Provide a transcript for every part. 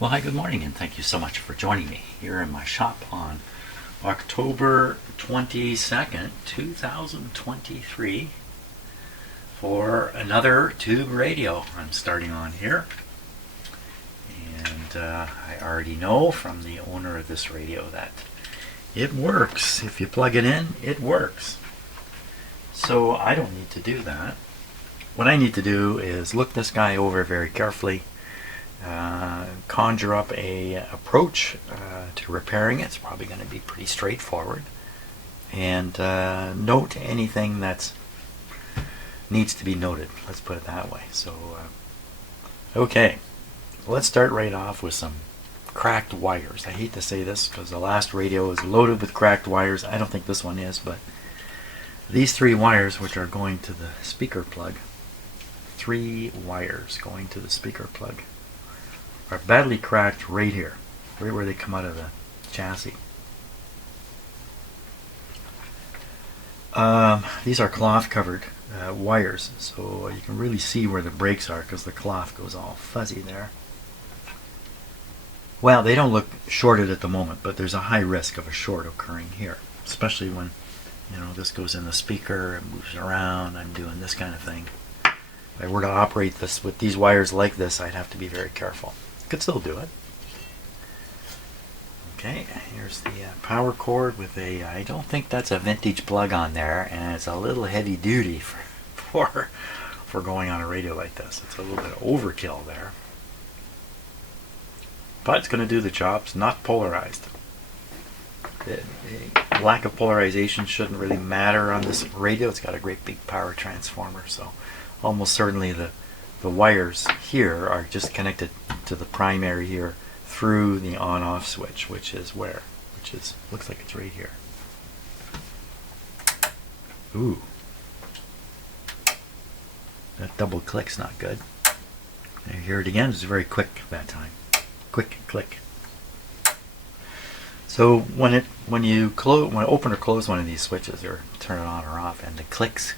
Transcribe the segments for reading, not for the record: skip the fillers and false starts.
Well, hi, good morning, and thank you so much for joining me here in my shop on October 22nd, 2023 for another tube radio I'm starting on here. And I already know from the owner of this radio that it works. If you plug it in, it works. So I don't need to do that. What I need to do is look this guy over very carefully, conjure up a approach to repairing it. It's probably going to be pretty straightforward, and note anything that needs to be noted. Let's put it that way. So okay, let's start right off with some cracked wires. I hate to say this because the last radio is loaded with cracked wires. I don't think this one is, but these three wires, which are going to the speaker plug, are badly cracked right here, right where they come out of the chassis. These are cloth covered wires, so you can really see where the breaks are because the cloth goes all fuzzy there. Well, they don't look shorted at the moment, but there's a high risk of a short occurring here, especially when this goes in the speaker and moves around. I'm doing this kind of thing. If I were to operate this with these wires like this, I'd have to be very careful. Could still do it. Okay, here's the power cord with a, I don't think that's a vintage plug on there, and it's a little heavy duty for going on a radio like this. It's a little bit of overkill there. But it's going to do the job. It's not polarized. The lack of polarization shouldn't really matter on this radio. It's got a great big power transformer, so almost certainly the wires here are just connected to the primary here through the on-off switch, which looks like it's right here. Ooh, that double click's not good. You hear it again. It's very quick that time. Quick click. So when you open or close one of these switches, or turn it on or off, and the clicks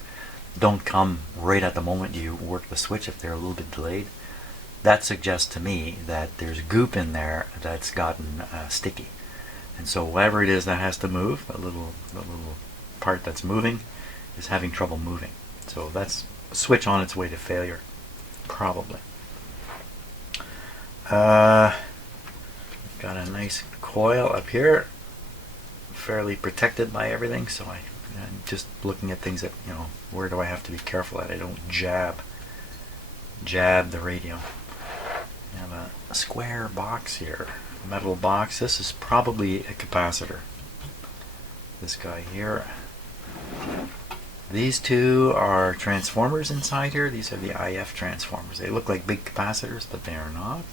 don't come right at the moment you work the switch, if they're a little bit delayed, that suggests to me that there's goop in there that's gotten sticky, and so whatever it is that has to move, the little part that's moving, is having trouble moving. So that's a switch on its way to failure, probably. Got a nice coil up here, fairly protected by everything, so I'm just looking at things that, where do I have to be careful that I don't jab the radio. I have a square box here, metal box. This is probably a capacitor. This guy here. These two are transformers inside here. These are the IF transformers. They look like big capacitors, but they are not.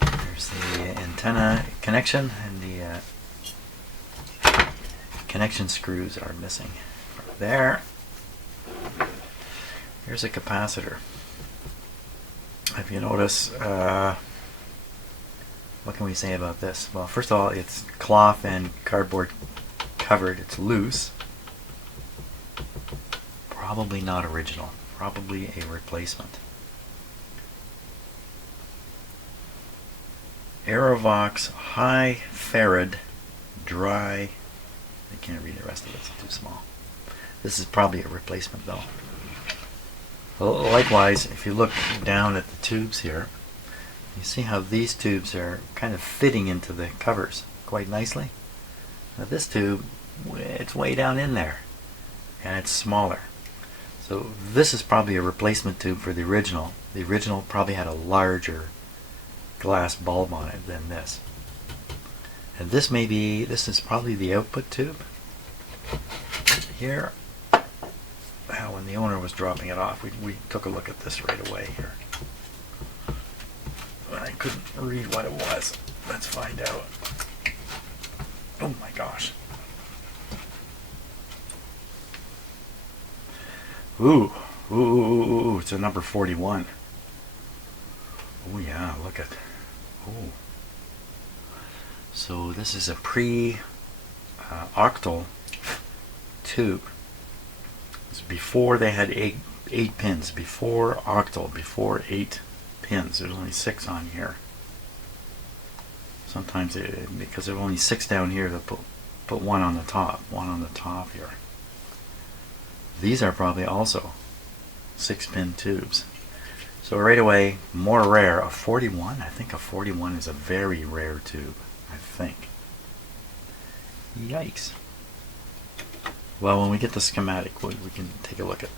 There's the antenna connection, and the connection screws are missing from there. Here's a capacitor. If you notice, what can we say about this? Well, first of all, it's cloth and cardboard covered. It's loose. Probably not original. Probably a replacement. Aerovox high farad dry. I can't read the rest of it, it's too small. This is probably a replacement though. Well, likewise, if you look down at the tubes here, you see how these tubes are kind of fitting into the covers quite nicely. Now this tube, it's way down in there, and it's smaller. So this is probably a replacement tube for the original. The original probably had a larger glass bulb on it than this. And this is probably the output tube. Here, when the owner was dropping it off, we took a look at this right away here. I couldn't read what it was. Let's find out. Oh my gosh. Ooh, it's a number 41. Oh yeah, look at. Oh. So this is a pre-octal tube. It's before they had 8 pins. Before octal, before 8 pins. There's only 6 on here. Sometimes, because there's only 6 down here, they'll put one on the top. One on the top here. These are probably also 6-pin tubes. So right away, more rare. A 41? I think a 41 is a very rare tube. I think. Yikes. Well, when we get the schematic, we can take a look at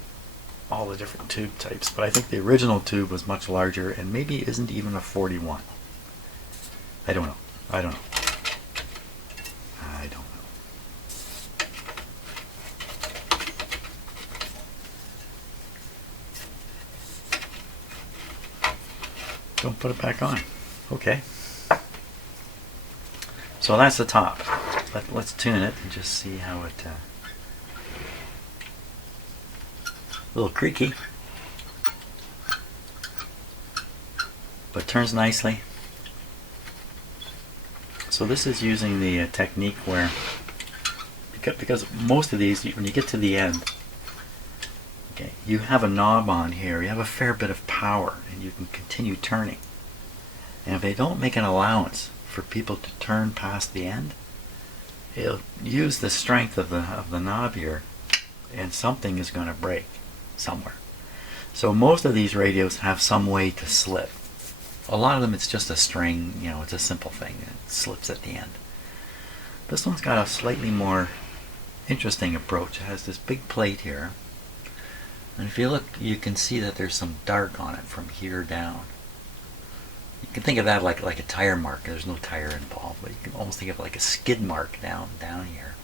all the different tube types. But I think the original tube was much larger and maybe isn't even a 41. I don't know. I don't know. I don't know. Don't put it back on. Okay. So that's the top. Let's tune it and just see how it... a little creaky, but turns nicely. So this is using the technique where, because most of these, when you get to the end, okay, you have a knob on here, you have a fair bit of power, and you can continue turning. And if they don't make an allowance for people to turn past the end, it'll use the strength of the knob here, and something is going to break somewhere. So most of these radios have some way to slip. A lot of them it's just a string, you know, it's a simple thing. It slips at the end. This one's got a slightly more interesting approach. It has this big plate here. And if you look, you can see that there's some dark on it from here down. You can think of that like a tire mark. There's no tire involved, but you can almost think of it like a skid mark down here.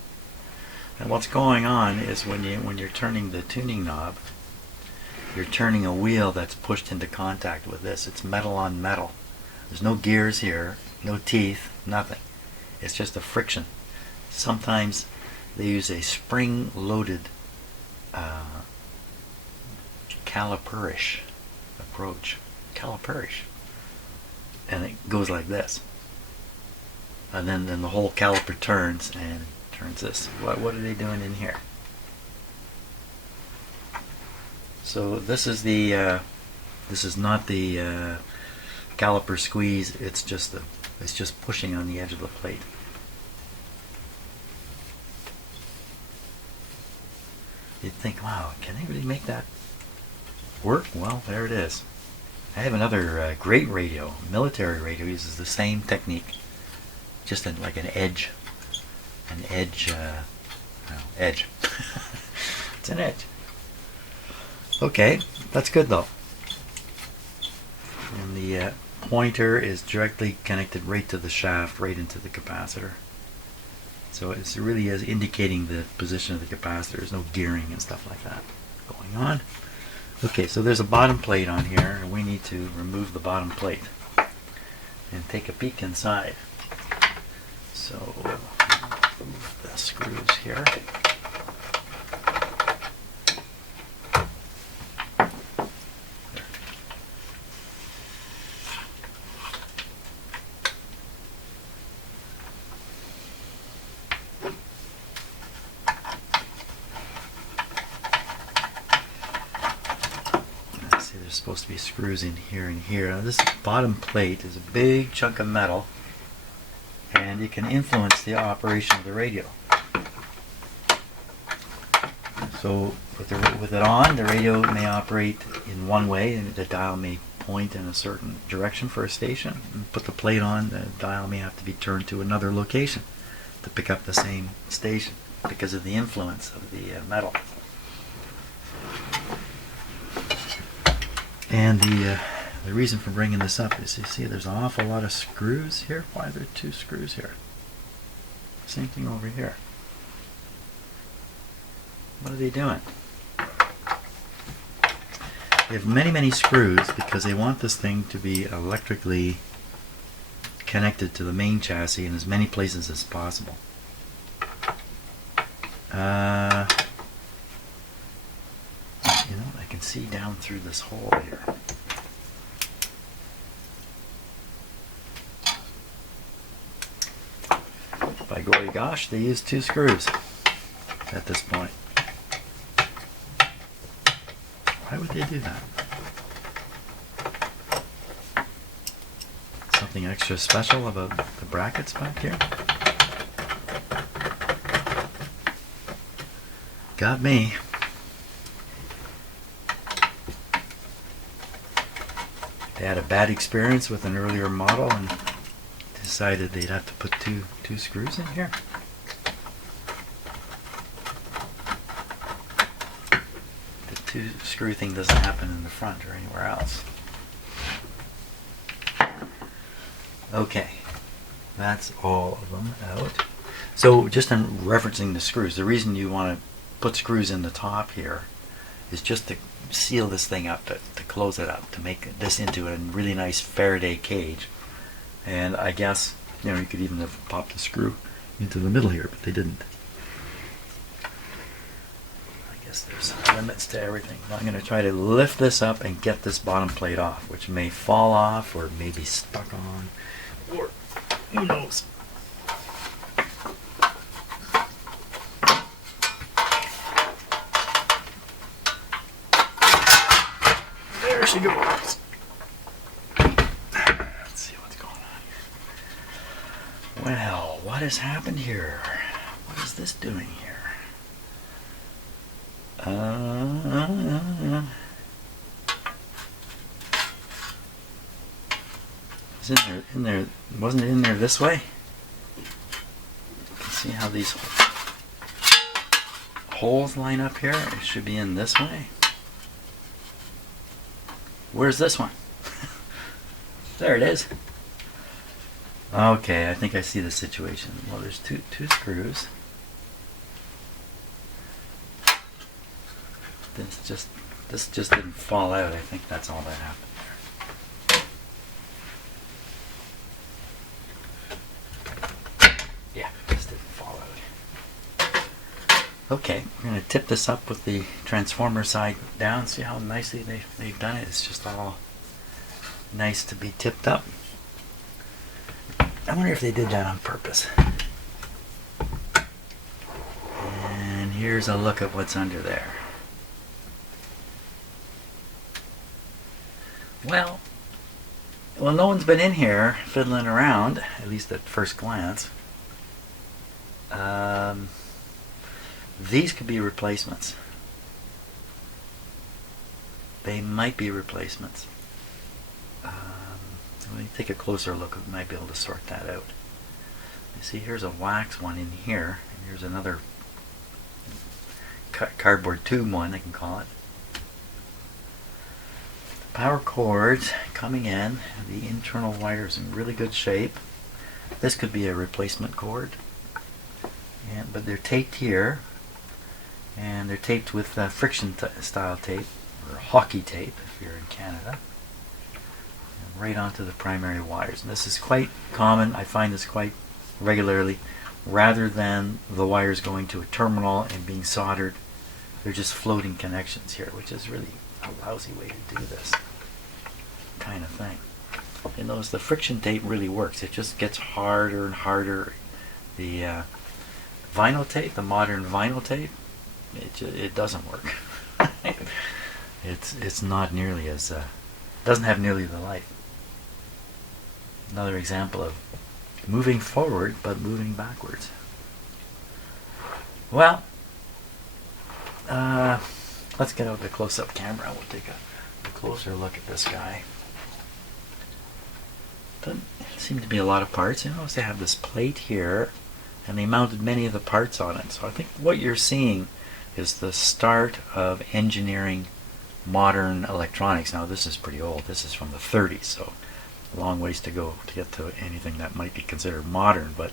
And what's going on is when you're turning the tuning knob, you're turning a wheel that's pushed into contact with this. It's metal on metal. There's no gears here, no teeth, nothing. It's just a friction. Sometimes they use a spring-loaded caliperish approach. Caliperish. And it goes like this. And then the whole caliper turns and turns this. What are they doing in here? So this is the this is not the caliper squeeze. It's just pushing on the edge of the plate. You'd think, wow, can they really make that work? Well, there it is. I have another great radio, military radio, uses the same technique, just like an edge, edge. It's an edge. Okay, that's good though. And the pointer is directly connected right to the shaft, right into the capacitor. So it really is indicating the position of the capacitor. There's no gearing and stuff like that going on. Okay, so there's a bottom plate on here, and we need to remove the bottom plate and take a peek inside. So, remove the screws here. There's supposed to be screws in here and here. Now this bottom plate is a big chunk of metal, and it can influence the operation of the radio. So with it on, the radio may operate in one way, and the dial may point in a certain direction for a station. And put the plate on, the dial may have to be turned to another location to pick up the same station because of the influence of the metal. And the reason for bringing this up is, you see there's an awful lot of screws here. Why are there 2 screws here? Same thing over here. What are they doing? They have many screws because they want this thing to be electrically connected to the main chassis in as many places as possible. You know, I can see down through this hole here. By golly gosh, they use 2 screws at this point. Why would they do that? Something extra special about the brackets back here? Got me. They had a bad experience with an earlier model and decided they'd have to put two screws in here. The two screw thing doesn't happen in the front or anywhere else. Okay, that's all of them out. So just in referencing the screws, the reason you want to put screws in the top here is just to seal this thing up, to close it up, to make this into a really nice Faraday cage. And I guess, you could even have popped a screw into the middle here, but they didn't. I guess there's limits to everything. I'm going to try to lift this up and get this bottom plate off, which may fall off or may be stuck on, or who knows. There she goes. Let's see what's going on here. Well, what has happened here? What is this doing here? It's in there. Wasn't it in there this way? You can see how these holes line up here. It should be in this way. Where's this one? There it is. Okay, I think I see the situation. Well, there's two screws. This just didn't fall out. I think that's all that happened there. Yeah, this didn't fall out. Okay, we're going to tip this up with the transformer side down. See how nicely they've done it? It's just all nice to be tipped up. I wonder if they did that on purpose. And here's a look at what's under there. Well, no one's been in here fiddling around, at least at first glance. These could be replacements. They might be replacements. Let me take a closer look. We might be able to sort that out. You see, here's a wax one in here, and here's another cardboard tube one, I can call it. Power cords coming in. The internal wires in really good shape. This could be a replacement cord, but they're taped here, and they're taped with friction style tape, or hockey tape if you're in Canada, and right onto the primary wires. And this is quite common. I find this quite regularly. Rather than the wires going to a terminal and being soldered, they're just floating connections here, which is really a lousy way to do this kind of thing. You notice the friction tape really works. It just gets harder and harder. The vinyl tape, the modern vinyl tape, it doesn't work. It's not nearly as doesn't have nearly the life. Another example of moving forward but moving backwards. Well, let's get out the close-up camera. We'll take a closer look at this guy. Doesn't seem to be a lot of parts. You notice they have this plate here, and they mounted many of the parts on it. So I think what you're seeing is the start of engineering modern electronics. Now this is pretty old. This is from the 30s, so a long ways to go to get to anything that might be considered modern. But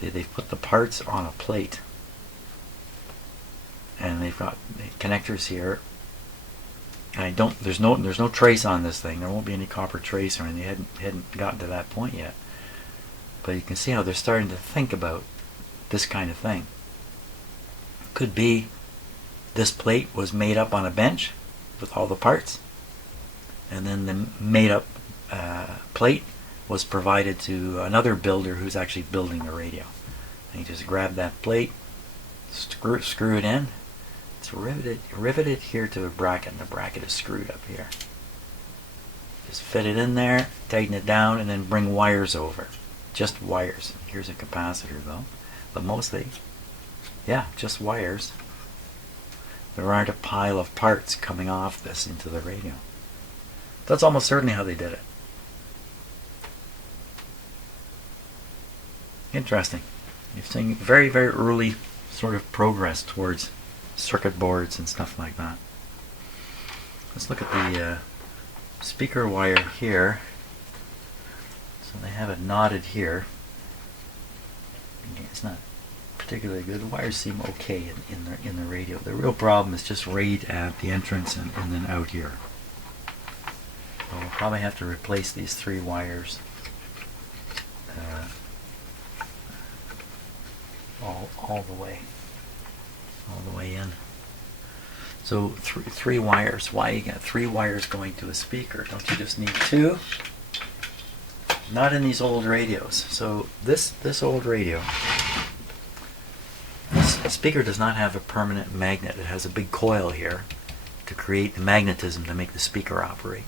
they've put the parts on a plate, and they've got the connectors here. And there's no trace on this thing. There won't be any copper trace or anything. They hadn't gotten to that point yet. But you can see how they're starting to think about this kind of thing. Could be this plate was made up on a bench with all the parts, and then the made up plate was provided to another builder who's actually building the radio. And you just grab that plate, screw it in. it's riveted here to a bracket, and the bracket is screwed up here. Just fit it in there, tighten it down, and then bring wires over. Just wires. Here's a capacitor though, but mostly, yeah, just wires. There aren't a pile of parts coming off this into the radio. That's almost certainly how they did it. Interesting. You're seeing very, very early sort of progress towards circuit boards and stuff like that. Let's look at the speaker wire here. So they have it knotted here. It's not particularly good. The wires seem okay in the radio. The real problem is just right at the entrance and then out here. So we'll probably have to replace these 3 wires all the way in. So three wires. Why you got 3 wires going to a speaker? Don't you just need 2? Not in these old radios. So this old radio, this speaker does not have a permanent magnet. It has a big coil here to create the magnetism to make the speaker operate.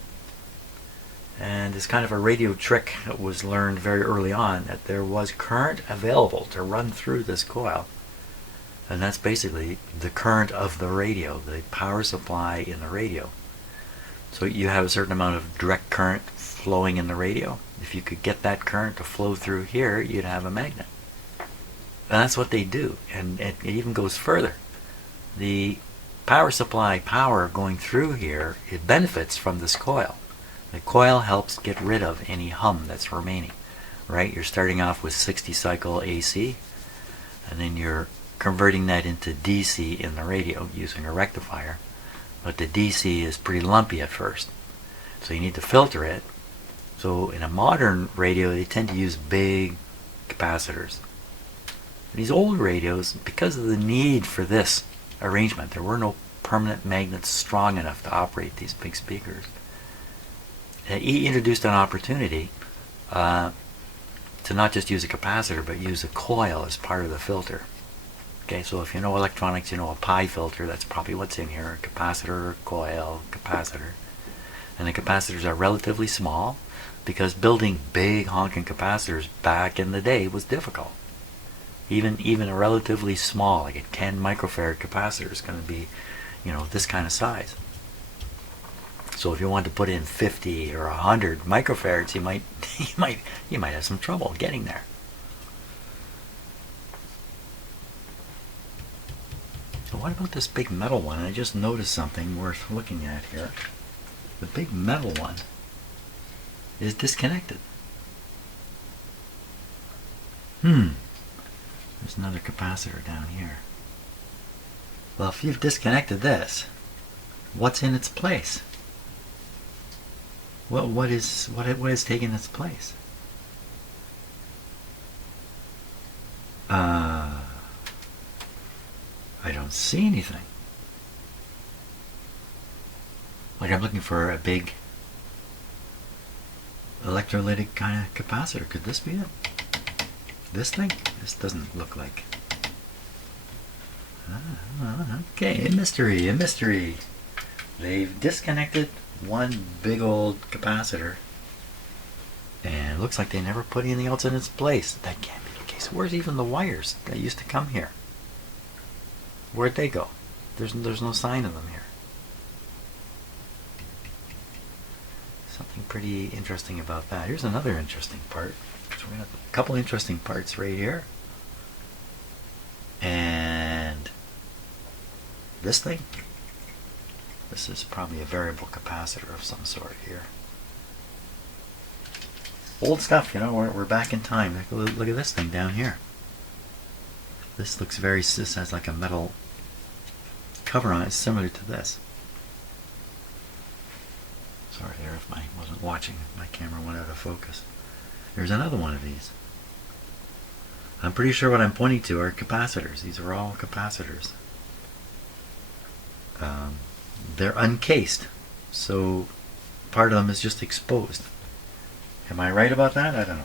And it's kind of a radio trick that was learned very early on, that there was current available to run through this coil. And that's basically the current of the radio, the power supply in the radio. So you have a certain amount of direct current flowing in the radio. If you could get that current to flow through here, you'd have a magnet. And that's what they do. And it even goes further. The power supply power going through here, it benefits from this coil. The coil helps get rid of any hum that's remaining. Right? You're starting off with 60 cycle AC, and then you're converting that into DC in the radio using a rectifier. But the DC is pretty lumpy at first. So you need to filter it. So in a modern radio, they tend to use big capacitors. These old radios, because of the need for this arrangement, there were no permanent magnets strong enough to operate these big speakers. He introduced an opportunity to not just use a capacitor, but use a coil as part of the filter. Okay, so if you know electronics, you know a pi filter, that's probably what's in here. A capacitor, coil, capacitor. And the capacitors are relatively small because building big honking capacitors back in the day was difficult. Even a relatively small, like a 10 microfarad capacitor is going to be, this kind of size. So if you want to put in 50 or 100 microfarads, you might have some trouble getting there. So what about this big metal one? I just noticed something worth looking at here. The big metal one is disconnected. There's another capacitor down here. Well, if you've disconnected this, what's in its place? Well, what is taking its place? I don't see anything. Like I'm looking for a big electrolytic kind of capacitor. Could this be it? This thing? This doesn't look like. Okay, a mystery. They've disconnected one big old capacitor, and it looks like they never put anything else in its place. That can't be the case. Where's even the wires that used to come here? Where'd they go? There's no sign of them here. Something pretty interesting about that. Here's another interesting part. So we have a couple interesting parts right here. And this thing. This is probably a variable capacitor of some sort here. Old stuff, we're back in time. Look at this thing down here. This has like a metal cover on it, similar to this. Sorry there if I wasn't watching, my camera went out of focus. There's another one of these. I'm pretty sure what I'm pointing to are capacitors. These are all capacitors. They're uncased, so part of them is just exposed. Am I right about that? I don't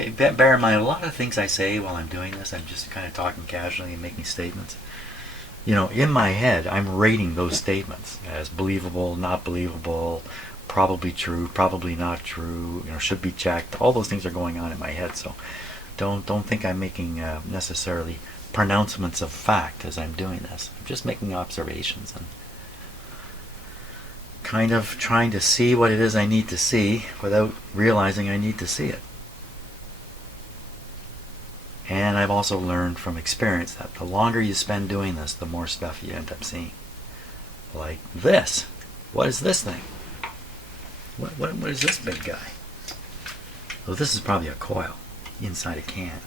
know. Bear in mind, a lot of things I say while I'm doing this, I'm just kind of talking casually and making statements. You know, in my head, I'm rating those statements as believable, not believable, probably true, probably not true, you know, should be checked. All those things are going on in my head, so don't think I'm making necessarily pronouncements of fact as I'm doing this. I'm just making observations and kind of trying to see what it is I need to see without realizing I need to see it. And I've also learned from experience that the longer you spend doing this, the more stuff you end up seeing. Like this. What is this thing? What is this big guy? Well, this is probably a coil inside a can.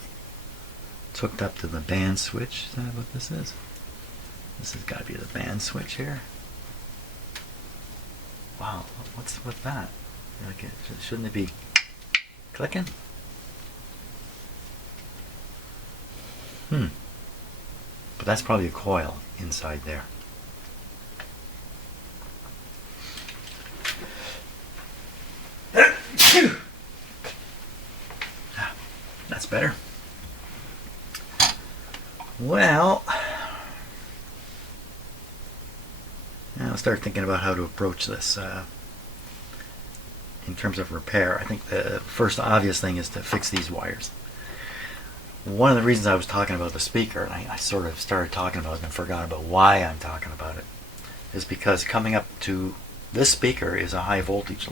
It's hooked up to the band switch. Is that what this is? This has got to be the band switch here. Wow, what's with that? Like shouldn't it be clicking? But that's probably a coil inside there. That's better. Well, now I'll start thinking about how to approach this in terms of repair. I think the first obvious thing is to fix these wires. One of the reasons I was talking about the speaker, and I sort of started talking about it and forgot about why I'm talking about it, is because coming up to this speaker is a high voltage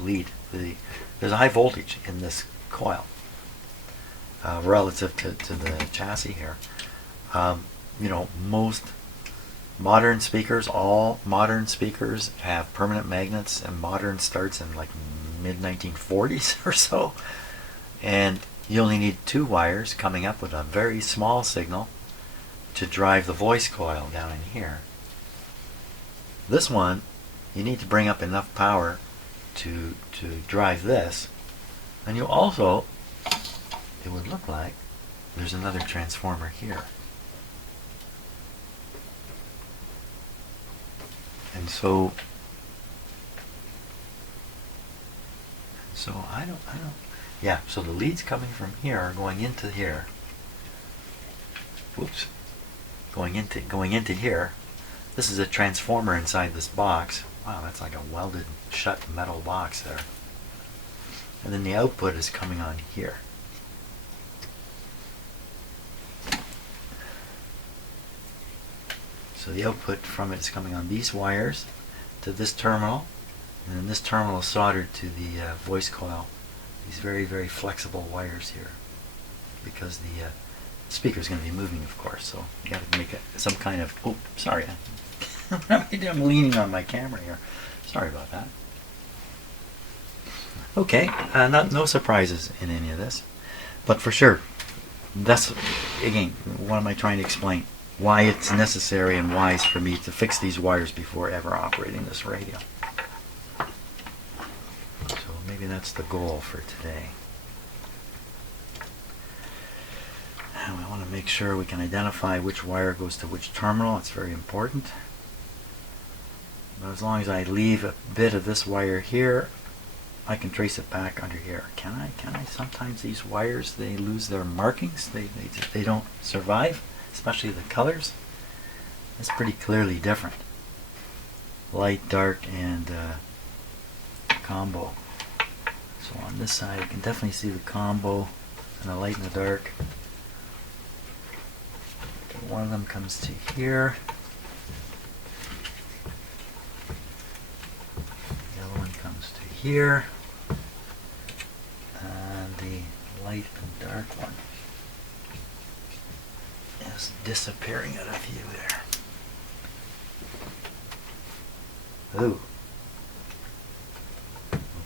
lead. There's a high voltage in this coil relative to the chassis here. You know, most modern speakers, all modern speakers have permanent magnets, and modern starts in like mid-1940s or so. And you only need 2 wires coming up with a very small signal to drive the voice coil down in here. This one, you need to bring up enough power to drive this. And you also, it would look like there's another transformer here. And so I don't yeah, so the leads coming from here are going into here. Whoops. Going into here. This is a transformer inside this box. Wow, that's like a welded shut metal box there. And then the output is coming on here. So the output from it is coming on these wires to this terminal, and then this terminal is soldered to the voice coil. These very, very flexible wires here, because the speaker is going to be moving, of course. So you got to make some kind of. Oh, sorry, I'm leaning on my camera here. Sorry about that. Okay, no surprises in any of this, but for sure, that's again. What am I trying to explain? Why it's necessary and wise for me to fix these wires before ever operating this radio. So maybe that's the goal for today. Now we want to make sure we can identify which wire goes to which terminal. It's very important. But as long as I leave a bit of this wire here, I can trace it back under here. Can I? Sometimes these wires, they lose their markings. They don't survive. Especially the colors. That's pretty clearly different. Light, dark, and combo. So on this side, you can definitely see the combo and the light and the dark. One of them comes to here. The other one comes to here. And the light and dark one is disappearing out of view there. Ooh.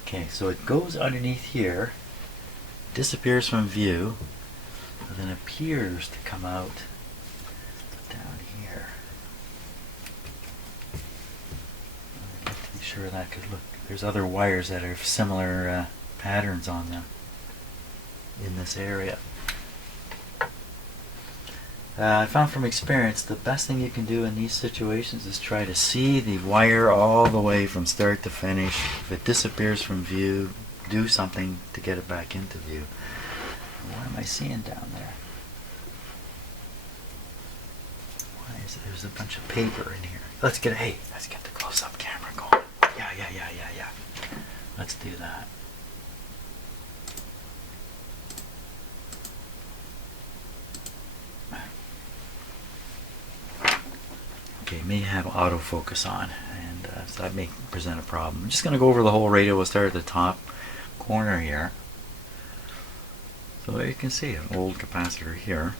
Okay, so it goes underneath here, disappears from view, and then appears to come out down here. I'd like to be sure of that, because look, there's other wires that have similar patterns on them in this area. I found from experience the best thing you can do in these situations is try to see the wire all the way from start to finish. If it disappears from view, do something to get it back into view. What am I seeing down there? There's a bunch of paper in here. Let's get the close-up camera going. Yeah. Let's do that. Okay, may have autofocus on, and so that may present a problem. I'm just going to go over the whole radio. We'll start at the top corner here. So there you can see an old capacitor here.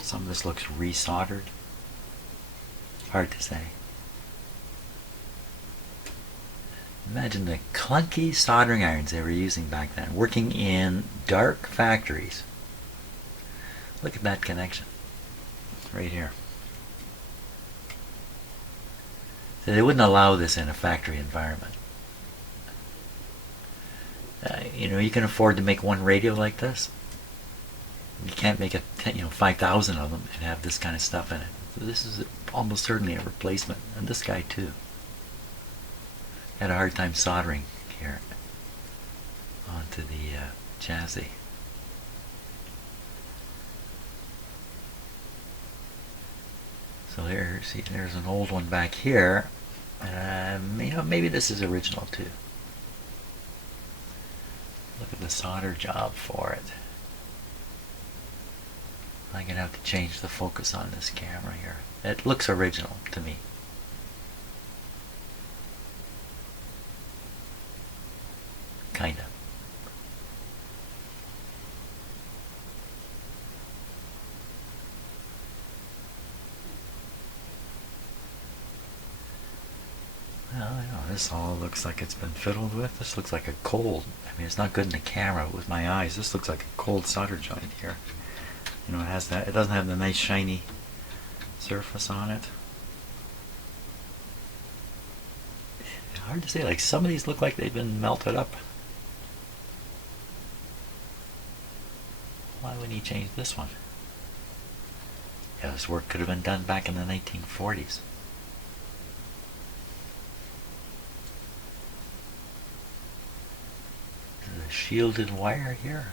Some of this looks resoldered. Hard to say. Imagine the clunky soldering irons they were using back then, working in dark factories. Look at that connection. Right here. So they wouldn't allow this in a factory environment. You can afford to make one radio like this. You can't make 5,000 of them and have this kind of stuff in it. So this is almost certainly a replacement. And this guy too. Had a hard time soldering here onto the chassis. So there's an old one back here. Maybe this is original too. Look at the solder job for it. I'm going to have to change the focus on this camera here. It looks original to me. Kinda. Well, this all looks like it's been fiddled with. This looks like a cold. It's not good in the camera with my eyes. This looks like a cold solder joint here. It has that. It doesn't have the nice shiny surface on it. It's hard to say. Like some of these look like they've been melted up. Why wouldn't he change this one? Yeah, this work could have been done back in the 1940s. The shielded wire here.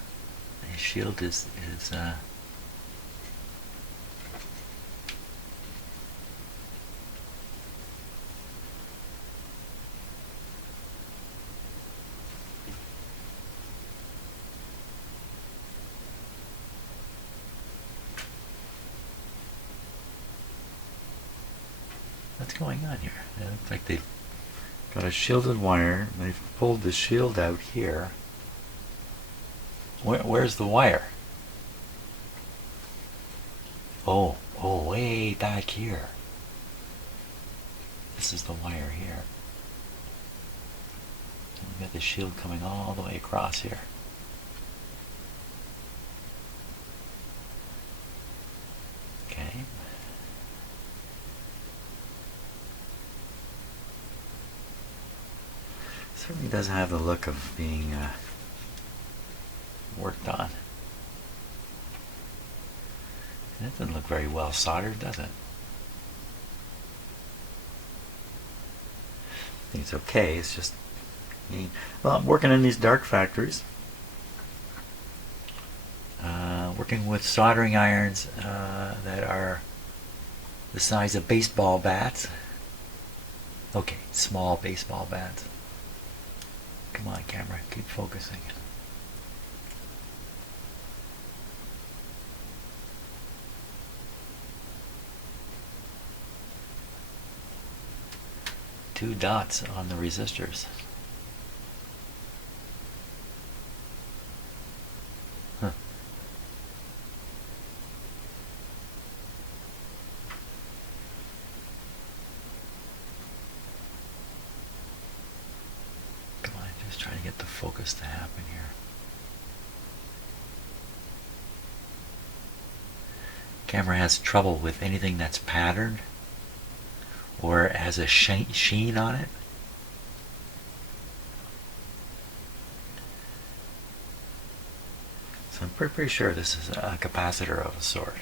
The shield is what's going on here? It looks like they've got a shielded wire. They've pulled the shield out here. Where's the wire? Oh, way back here. This is the wire here. And we've got the shield coming all the way across here. Okay. Certainly does have the look of being worked on. And it doesn't look very well soldered, does it? I think it's okay. It's just, well, I'm working in these dark factories. Working with soldering irons that are the size of baseball bats. Okay, small baseball bats. Come on, camera, keep focusing. Two dots on the resistors. Huh. Come on, just trying to get the focus to happen here. Camera has trouble with anything that's patterned or has a sheen on it. So I'm pretty sure this is a capacitor of a sort.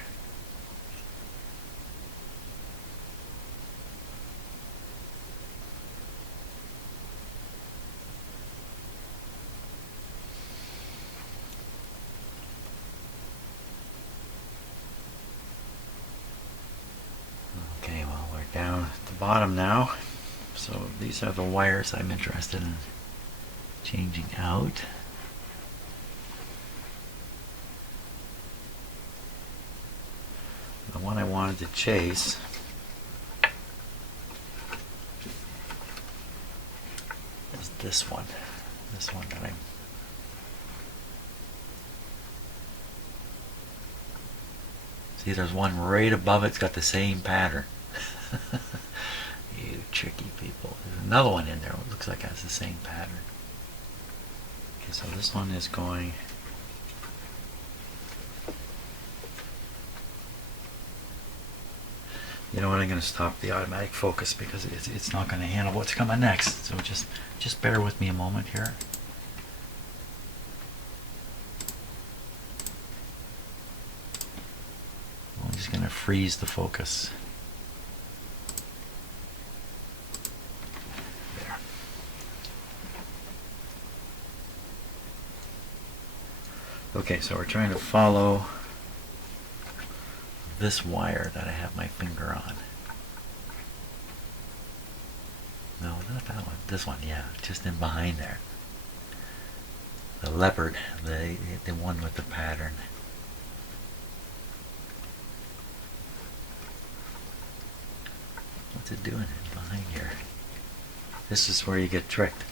the bottom now. So these are the wires I'm interested in changing out. The one I wanted to chase is this one. This one that I'm... See, there's one right above it. It's got the same pattern. You tricky people. There's another one in there. It looks like it has the same pattern. Okay, so this one is going... You know what? I'm going to stop the automatic focus because it's not going to handle what's coming next. So just bear with me a moment here. I'm just going to freeze the focus. There. Okay, so we're trying to follow this wire that I have my finger on. No, not that one. This one, yeah, just in behind there. The leopard, the one with the pattern. What's it doing behind here? This is where you get tricked.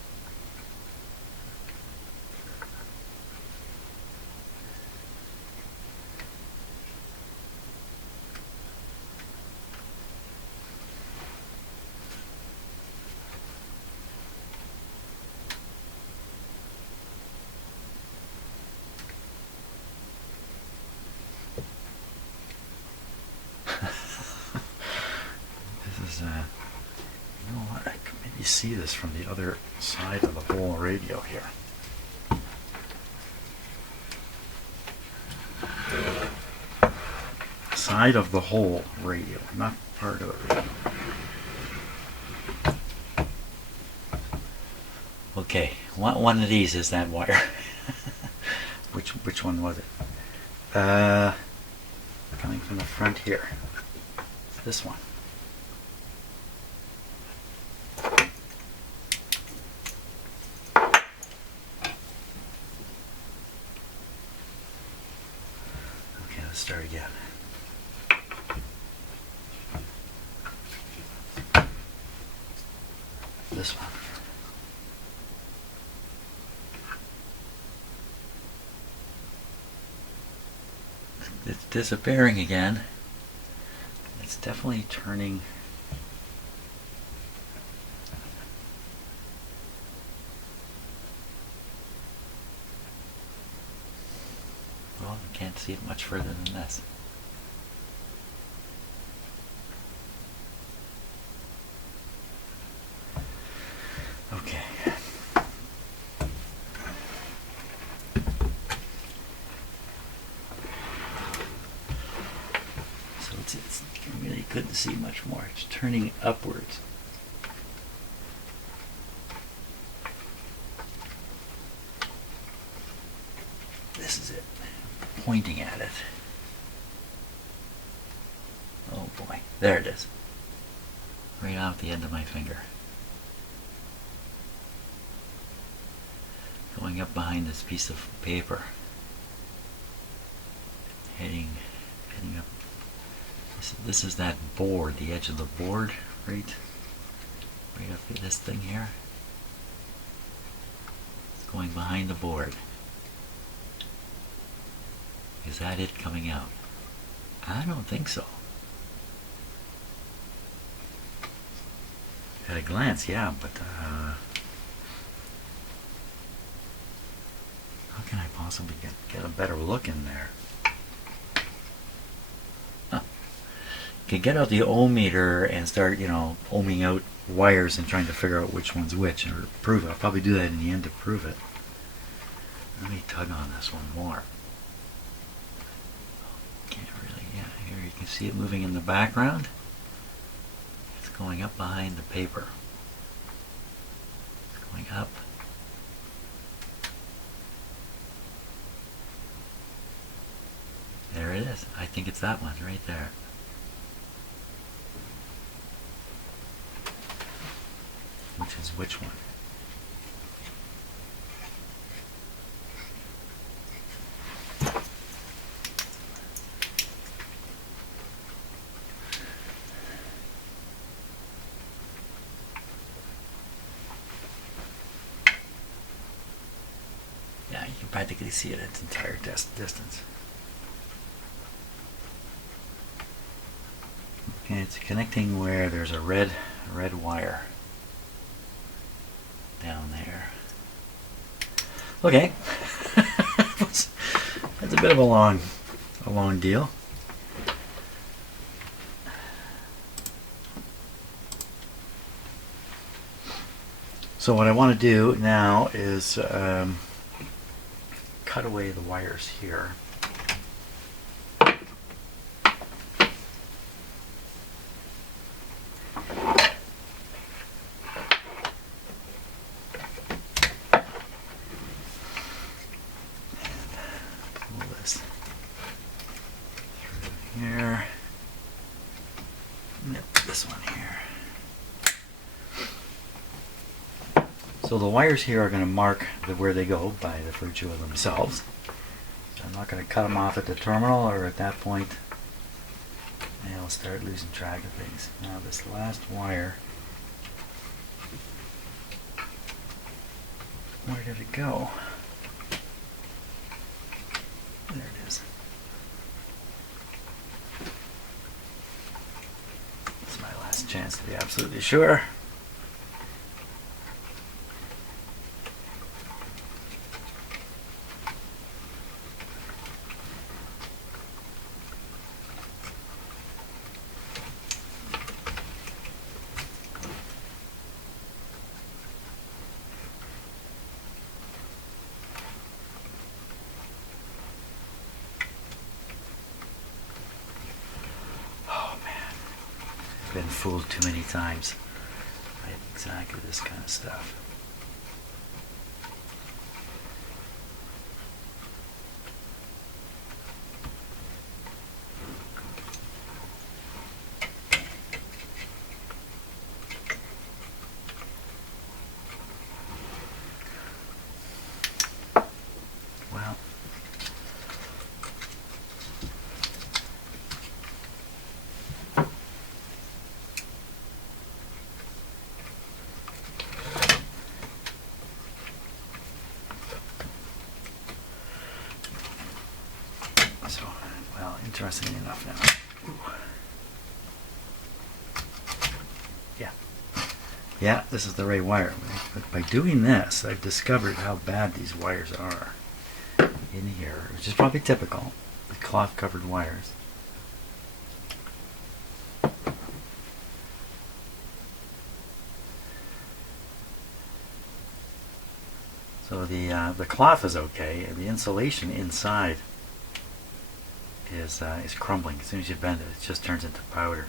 You know what? I could maybe see this from the other side of the whole radio here. Side of the whole radio, not part of the radio. Okay, one of these is that wire. Which one was it? Coming from the front here. This one. Okay, let's start again. This one. It's disappearing again. It's definitely turning. Well, you can't see it much further than this. Okay. So it's really couldn't see much more. It's turning upwards. This is it. Pointing at it. Oh boy. There it is. Right off the end of my finger. Going up behind this piece of paper. Heading up. This is that board, the edge of the board, right up at this thing here. It's going behind the board. Is that it coming out? I don't think so. At a glance, yeah, but how can I possibly get a better look in there? You can get out the ohm meter and start, ohming out wires and trying to figure out which one's which or prove it. I'll probably do that in the end to prove it. Let me tug on this one more. Can't really, yeah, here you can see it moving in the background. It's going up behind the paper. It's going up. There it is. I think it's that one right there. which is which one. Yeah, you can practically see it at its entire distance. Okay, it's connecting where there's a red wire down there. Okay, that's a bit of a long deal. So what I want to do now is cut away the wires here. Here. Yep, this one here. So the wires here are going to mark where they go by the virtue of themselves. So I'm not going to cut them off at the terminal, or at that point I'll start losing track of things. Now this last wire, where did it go? There it is. Chance to be absolutely sure. Been fooled too many times by exactly this kind of stuff. Well, interestingly enough now. Ooh. Yeah, this is the right wire. But by doing this, I've discovered how bad these wires are in here, which is probably typical. The cloth-covered wires. So the cloth is okay, and the insulation inside is crumbling. As soon as you bend it, it just turns into powder.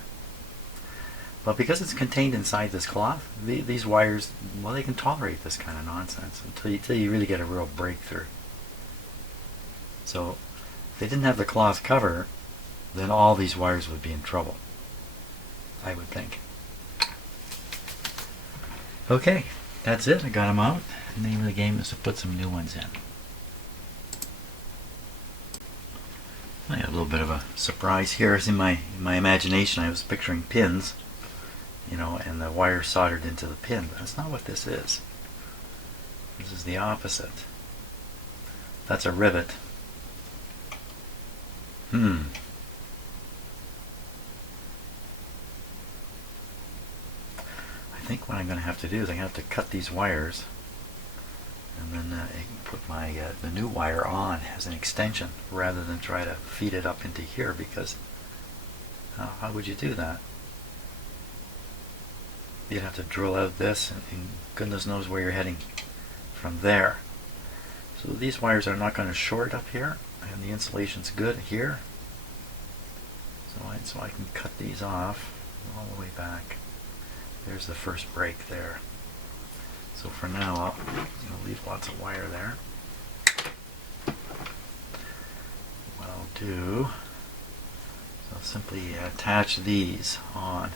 But because it's contained inside this cloth, these wires, well, they can tolerate this kind of nonsense until you really get a real breakthrough. So if they didn't have the cloth cover, then all these wires would be in trouble, I would think. Okay, that's it. I got them out. The name of the game is to put some new ones in. I had a little bit of a surprise here. In my imagination, I was picturing pins, you know, and the wire soldered into the pin. But that's not what this is. This is the opposite. That's a rivet. I think what I'm going to have to do is I'm going to have to cut these wires, and then put my the new wire on as an extension rather than try to feed it up into here, because how would you do that? You'd have to drill out this, and goodness knows where you're heading from there. So these wires are not going to short up here, and the insulation's good here. So I can cut these off all the way back. There's the first break there. So for now, I'll leave lots of wire there. What I'll do is I'll simply attach these on,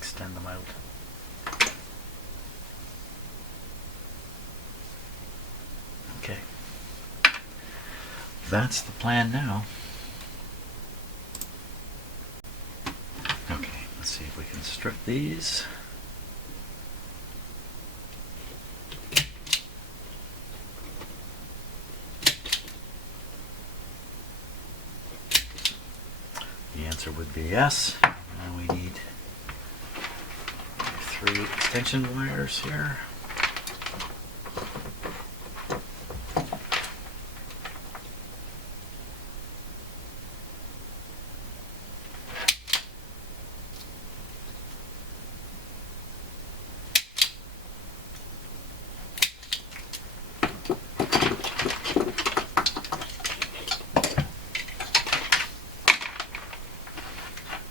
extend them out. Okay. That's the plan now. Okay, let's see if we can strip these. The answer would be yes. Now we need 3 extension wires here.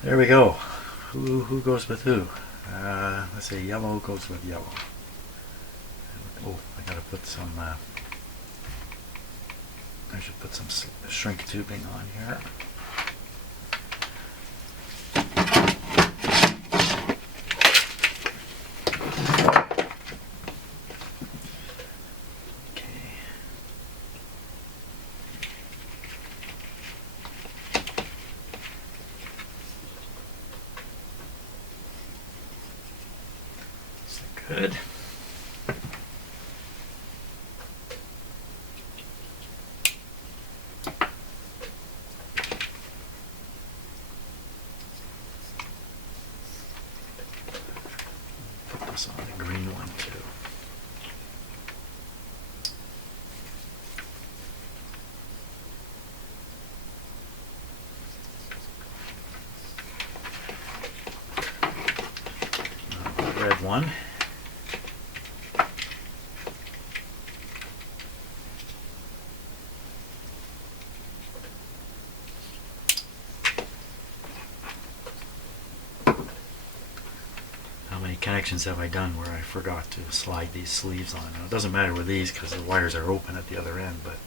There we go. Who goes with who? Let's say yellow goes with yellow. Oh, I gotta put some. I should put some shrink tubing on here. Good. Put this on the green one too. The red one. How many connections have I done where I forgot to slide these sleeves on? Now, it doesn't matter with these because the wires are open at the other end, but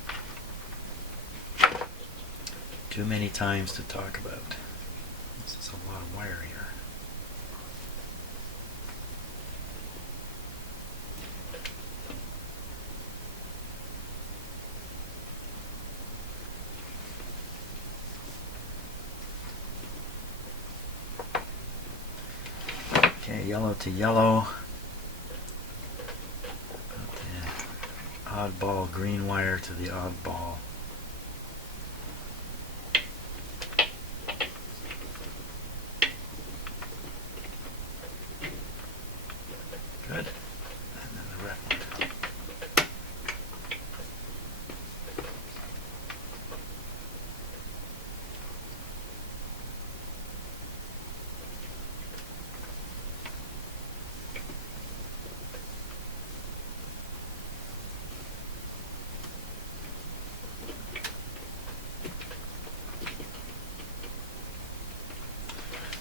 too many times to talk about. This is a lot of wire here. Okay, yellow to yellow. Put the oddball green wire to the oddball. Good. And then the red one.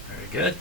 Very good.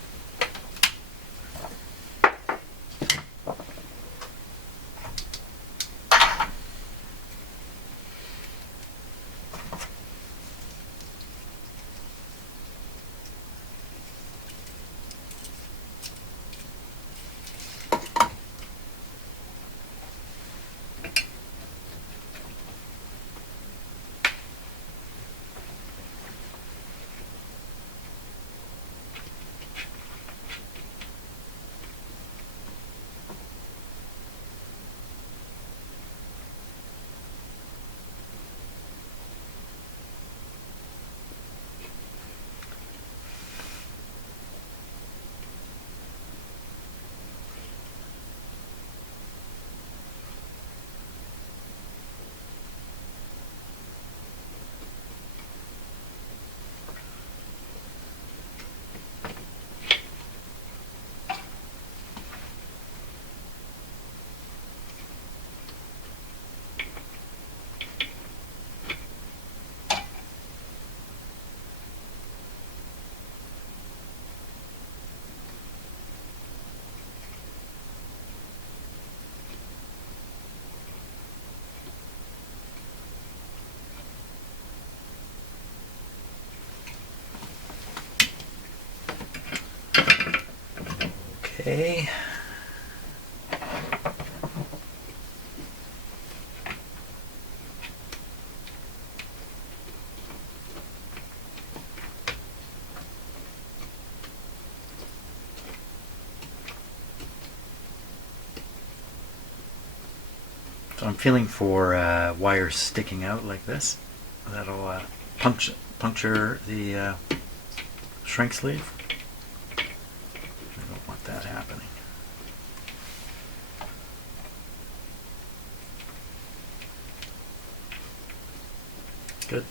Okay. So I'm feeling for wires sticking out like this. That'll puncture the shrink sleeve. I don't want that happening. Good.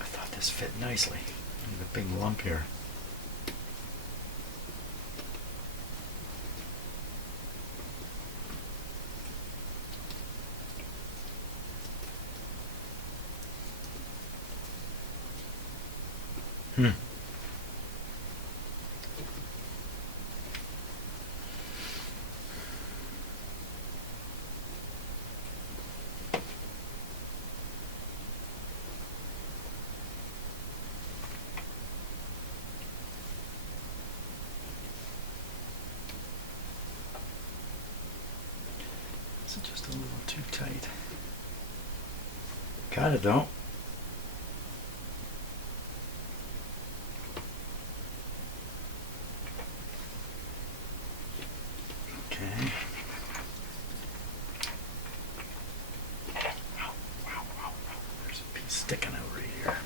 I thought this fit nicely. There's a big lump here. This is just a little too tight. Got it though. Okay. Wow. There's a piece sticking out right here.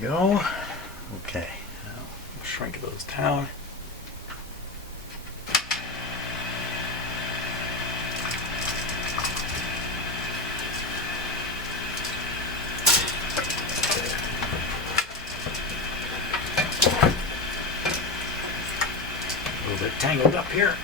Go. Okay, now we'll shrink those down. A little bit tangled up here.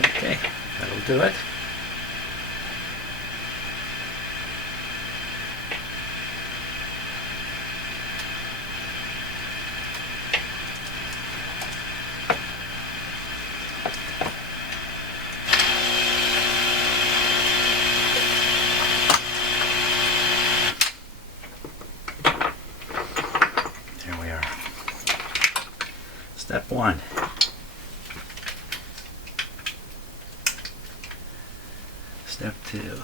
Okay, that'll do it. There we are. Step one. Step two.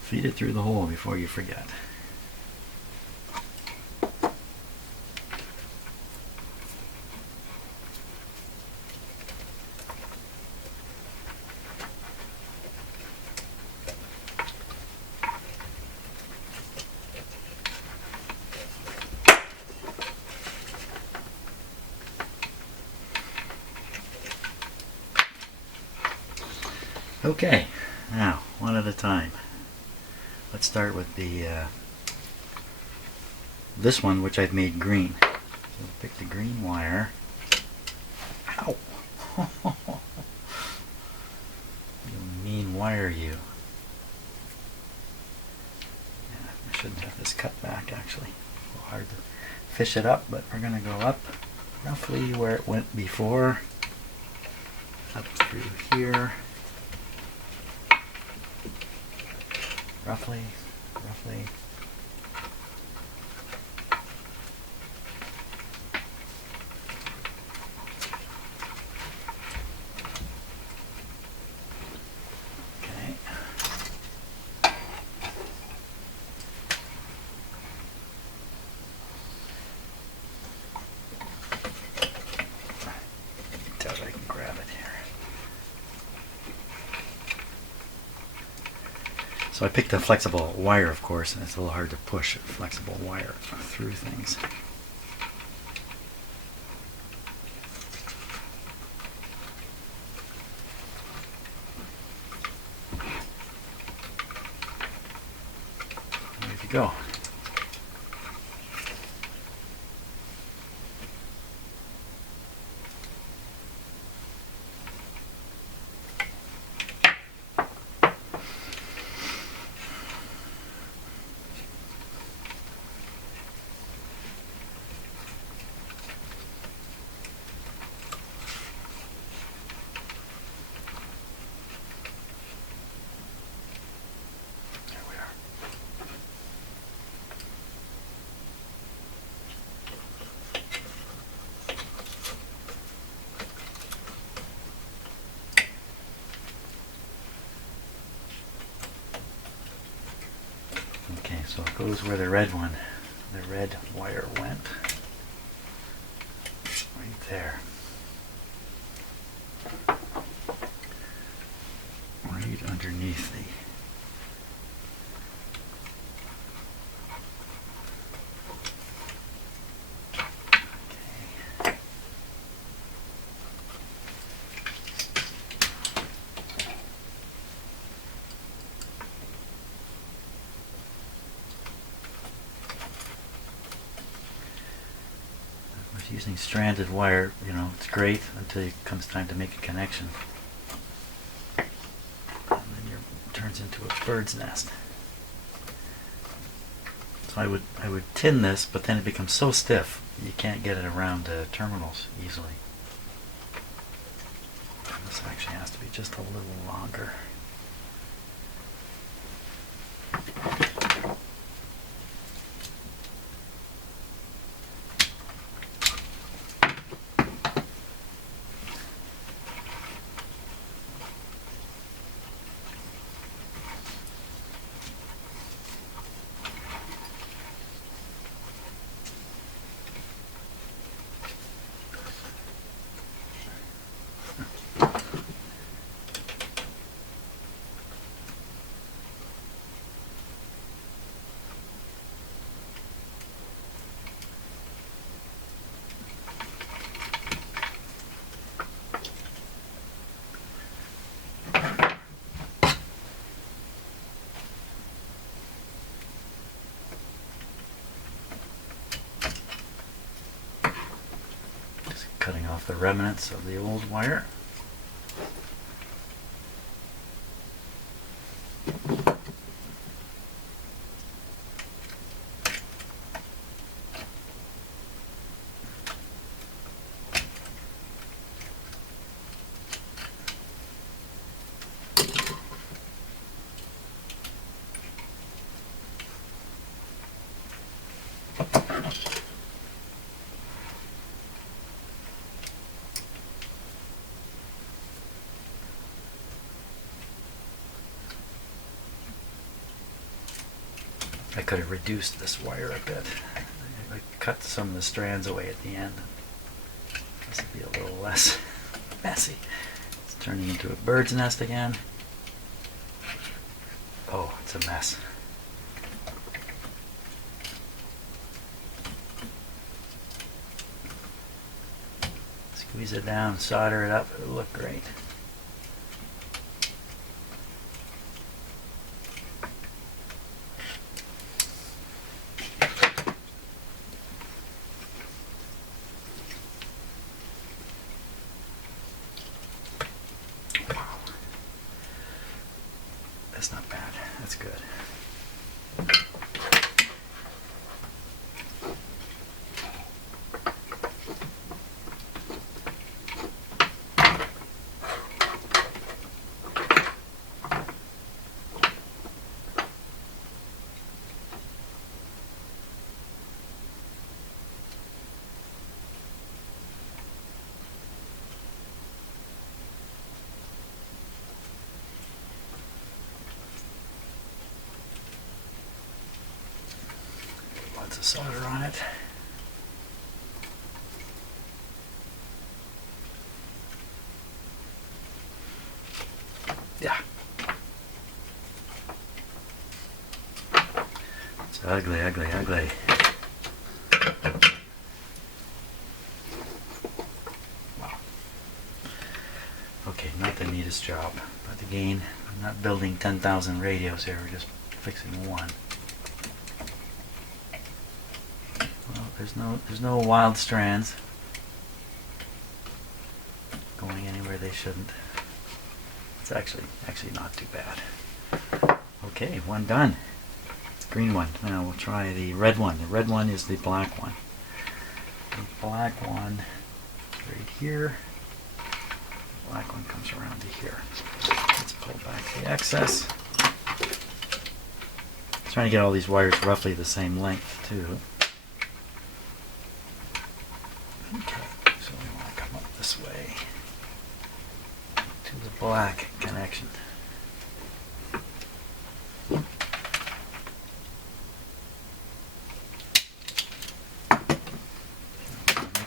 Feed it through the hole before you forget. Okay, now one at a time. Let's start with the this one, which I've made green. So pick the green wire. Ow! You mean wire, you. Yeah, I shouldn't have this cut back actually. A little hard to fish it up, but we're gonna go up roughly where it went before. Up through here. Roughly. So I picked a flexible wire, of course, and it's a little hard to push a flexible wire through things. There you go. Okay, so it goes where the red wire went. Right there. Right underneath the using stranded wire, you know, it's great until it comes time to make a connection. And then it turns into a bird's nest. So I would tin this, but then it becomes so stiff you can't get it around the terminals easily. And this actually has to be just a little longer. Cutting off the remnants of the old wire. I could have reduced this wire a bit. I cut some of the strands away at the end. This would be a little less messy. It's turning into a bird's nest again. Oh, it's a mess. Squeeze it down, solder it up, it'll look great. That's not bad. That's good. Lots of solder on it. Yeah. ugly, ugly, ugly. Wow. Okay, not the neatest job, but again, I'm not building 10,000 radios here. We're just fixing one. Well, there's no wild strands going anywhere they shouldn't. It's actually not too bad. Okay, one done. Green one. Now we'll try the red one. The red one is the black one. The black one right here. The black one comes around to here. Let's pull back the excess. Trying to get all these wires roughly the same length too. Okay, so we want to come up this way to the black connection. Make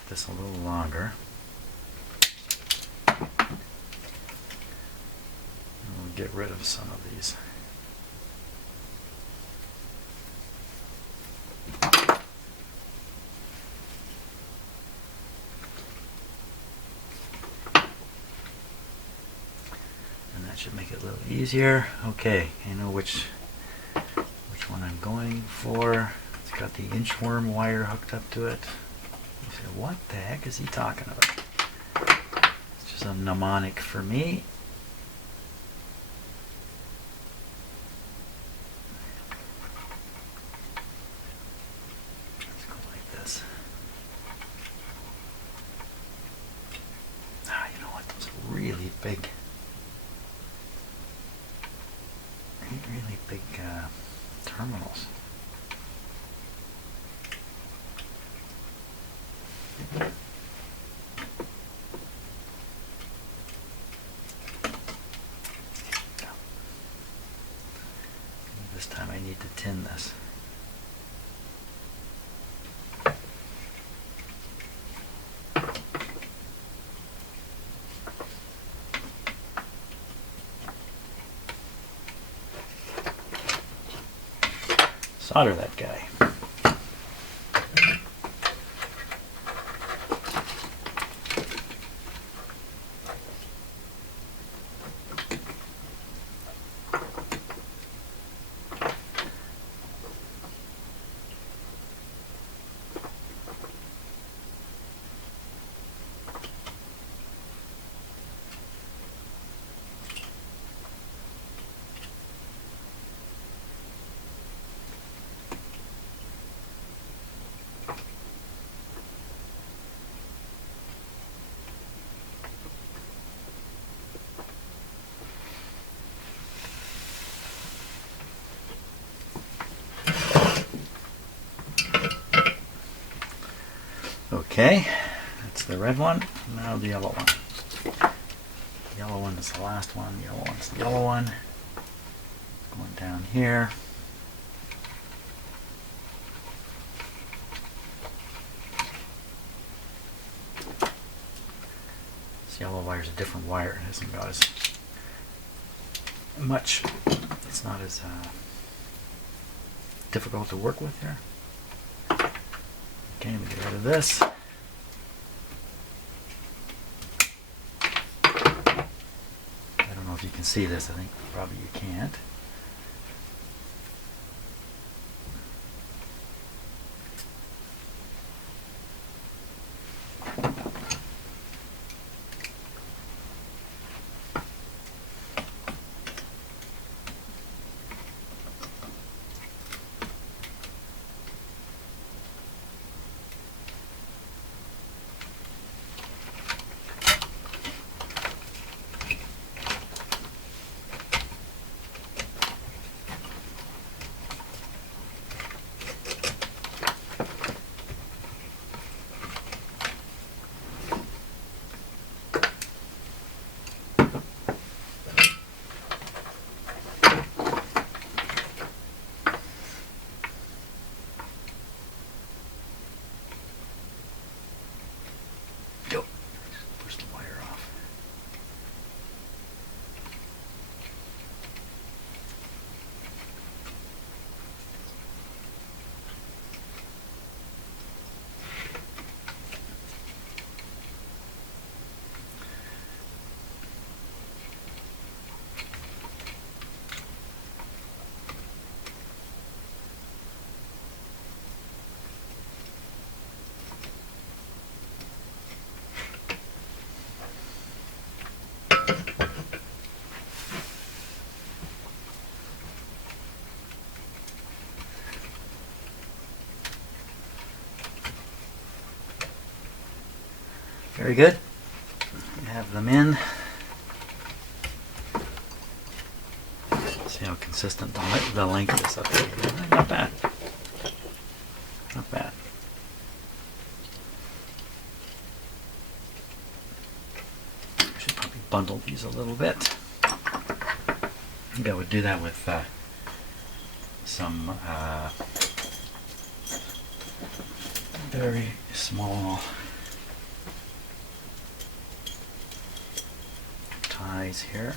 this a little longer. And we'll get rid of some of these. Should make it a little easier. Okay, I know which one I'm going for. It's got the inchworm wire hooked up to it. You say, what the heck is he talking about? It's just a mnemonic for me. Let's go like this. Ah, you know what? Those are really big. Really big terminals. This time I need to tin this. Solder that guy. Okay, that's the red one. Now the yellow one. The yellow one is the last one. The yellow one's the yellow one. Going down here. This yellow wire is a different wire. It hasn't got as much. It's not as difficult to work with here. Okay, we get rid of this. I don't know if you can see this. I think probably you can't. Very good. Have them in. See how consistent the length is up here. Not bad. Not bad. Should probably bundle these a little bit. I think I would do that with some very small ties here.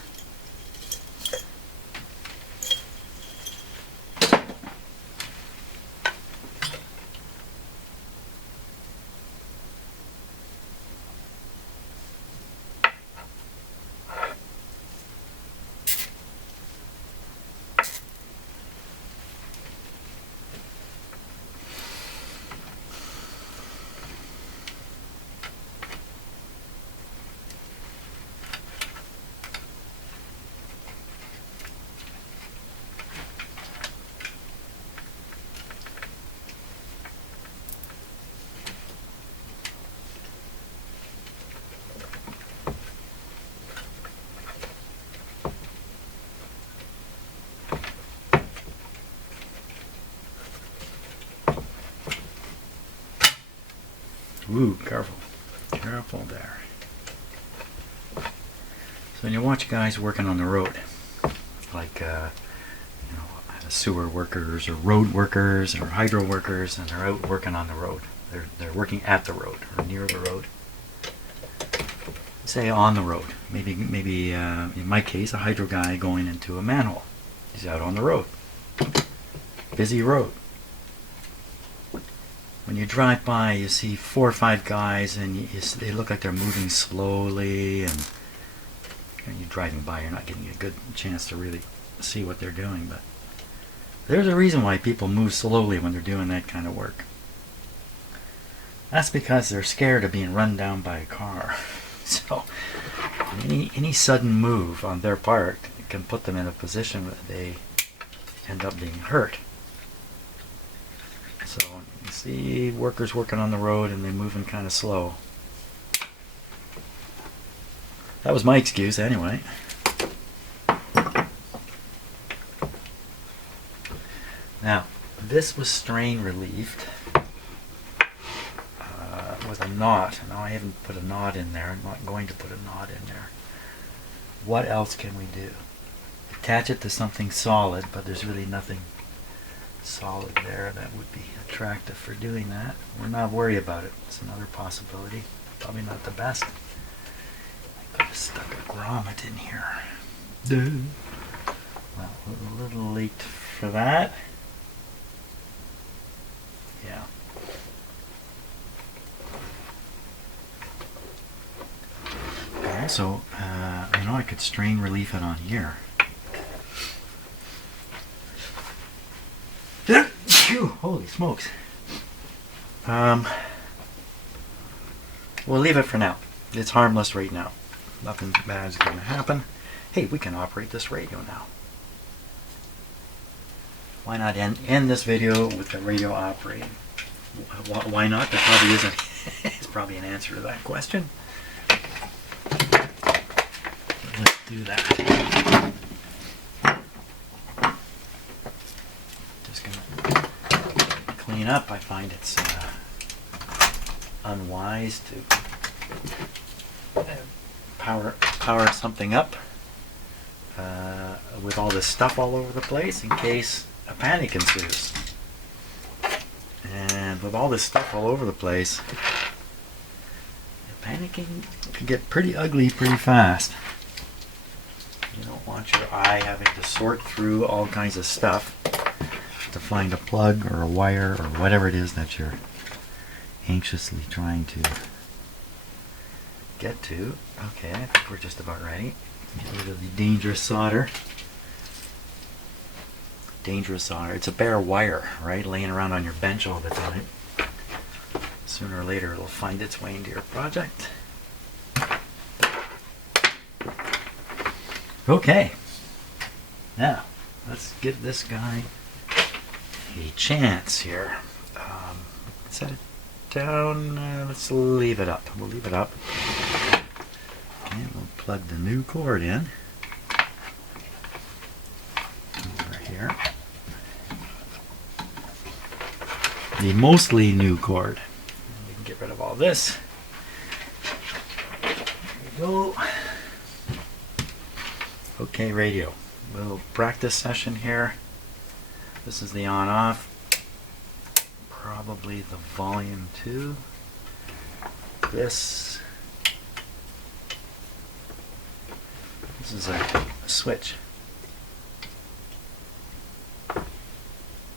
Ooh, careful. Careful there. So when you watch guys working on the road, like sewer workers or road workers or hydro workers, and they're out working on the road. They're working at the road or near the road. Say on the road. Maybe in my case, a hydro guy going into a manhole. He's out on the road. Busy road. When you drive by, you see 4 or 5 guys, and they look like they're moving slowly, and you're driving by, you're not getting a good chance to really see what they're doing. But there's a reason why people move slowly when they're doing that kind of work. That's because they're scared of being run down by a car. So any sudden move on their part can put them in a position where they end up being hurt. So you see workers working on the road and they're moving kind of slow. That was my excuse anyway. Now, this was strain relieved with a knot. Now I haven't put a knot in there. I'm not going to put a knot in there. What else can we do? Attach it to something solid, but there's really nothing solid there that would be attractive for doing that. We're not worried about it. It's another possibility. Probably not the best. I could have stuck a grommet in here. Well, a little late for that. Yeah. Okay, so I know I could strain relief it on here. Phew, holy smokes. We'll leave it for now. It's harmless right now. Nothing bad is going to happen. Hey, we can operate this radio now. Why not end this video with the radio operating? Why not? There probably isn't. It's probably an answer to that question. Let's do that. Just gonna clean up. I find it's unwise to power something up with all this stuff all over the place in case a panic ensues. And with all this stuff all over the place, panicking can get pretty ugly pretty fast. You don't want your eye having to sort through all kinds of stuff to find a plug or a wire or whatever it is that you're anxiously trying to get to. Okay, I think we're just about ready. Get rid of the dangerous solder. Dangerous solder. It's a bare wire, right? Laying around on your bench all the time. Sooner or later it'll find its way into your project. Okay, now let's give this guy a chance here. Set it down. Let's leave it up. We'll leave it up. And we'll plug the new cord in over here. The mostly new cord. We can get rid of all this. There we go. Okay, radio. Little practice session here. This is the on-off. Probably the volume too. This is a switch.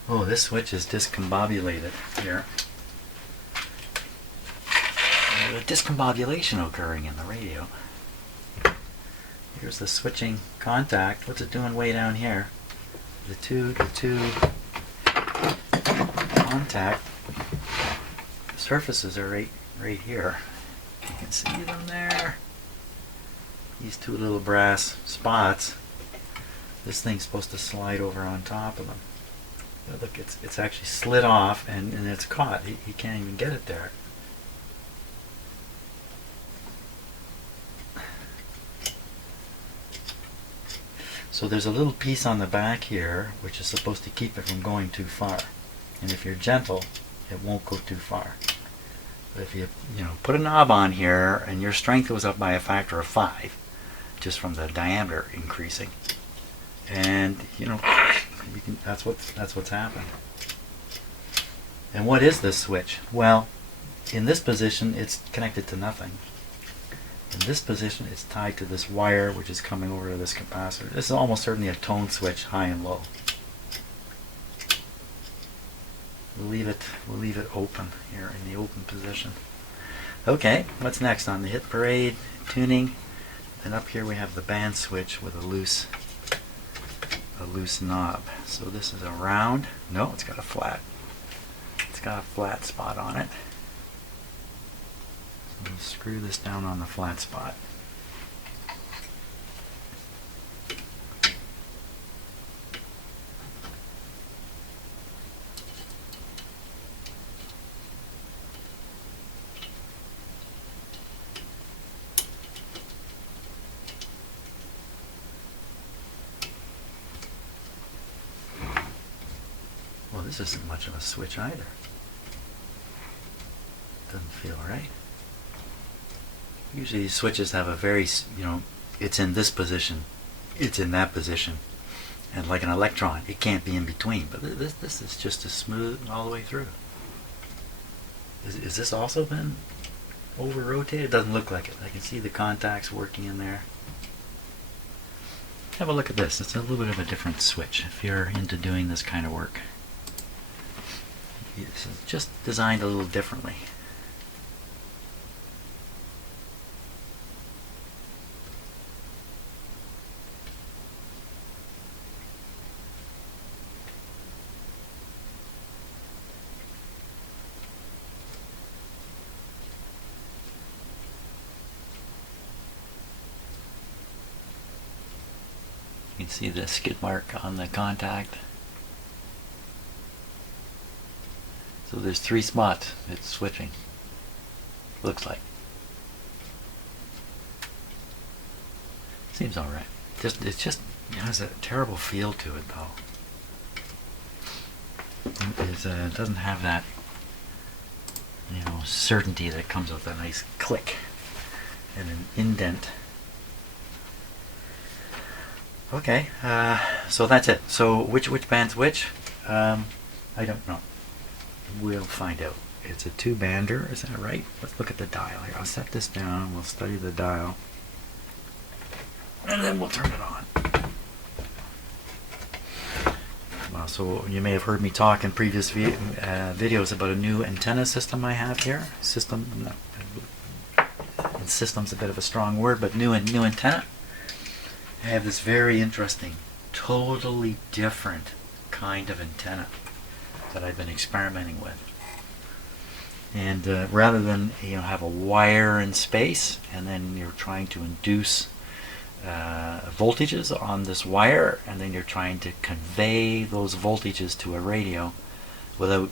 Oh, this switch is discombobulated here. There's a discombobulation occurring in the radio. Here's the switching contact. What's it doing way down here? The two contact surfaces are right here. You can see them there. These two little brass spots. This thing's supposed to slide over on top of them. But look, it's actually slid off and it's caught. He can't even get it there. So there's a little piece on the back here which is supposed to keep it from going too far. And if you're gentle, it won't go too far. But if you put a knob on here and your strength goes up by a factor of 5, just from the diameter increasing, and that's what's happened. And what is this switch? Well, in this position, it's connected to nothing. In this position, it's tied to this wire, which is coming over to this capacitor. This is almost certainly a tone switch, high and low. We'll leave it open here in the open position. Okay, what's next on the hit parade? Tuning. And up here we have the band switch with a loose knob. So this is a round. No, it's got a flat. It's got a flat spot on it. So we'll screw this down on the flat spot. Well, this isn't much of a switch either. Doesn't feel right. Usually these switches have a very, it's in this position, it's in that position. And like an electron, it can't be in between. But this is just as smooth all the way through. Is this also been over-rotated? It doesn't look like it. I can see the contacts working in there. Have a look at this. It's a little bit of a different switch if you're into doing this kind of work. It's just designed a little differently. You can see the skid mark on the contact. So there's 3 spots it's switching. Looks like. Seems alright. It has a terrible feel to it though. It doesn't have that certainty that comes with a nice click and an indent. Okay, so that's it. So which band's which? I don't know. We'll find out. It's a 2-bander, is that right? Let's look at the dial here. I'll set this down, we'll study the dial, and then we'll turn it on. Well, so you may have heard me talk in previous videos about a new antenna system I have here. System's a bit of a strong word, but new antenna. I have this very interesting, totally different kind of antenna that I've been experimenting with. And rather than have a wire in space and then you're trying to induce voltages on this wire, and then you're trying to convey those voltages to a radio without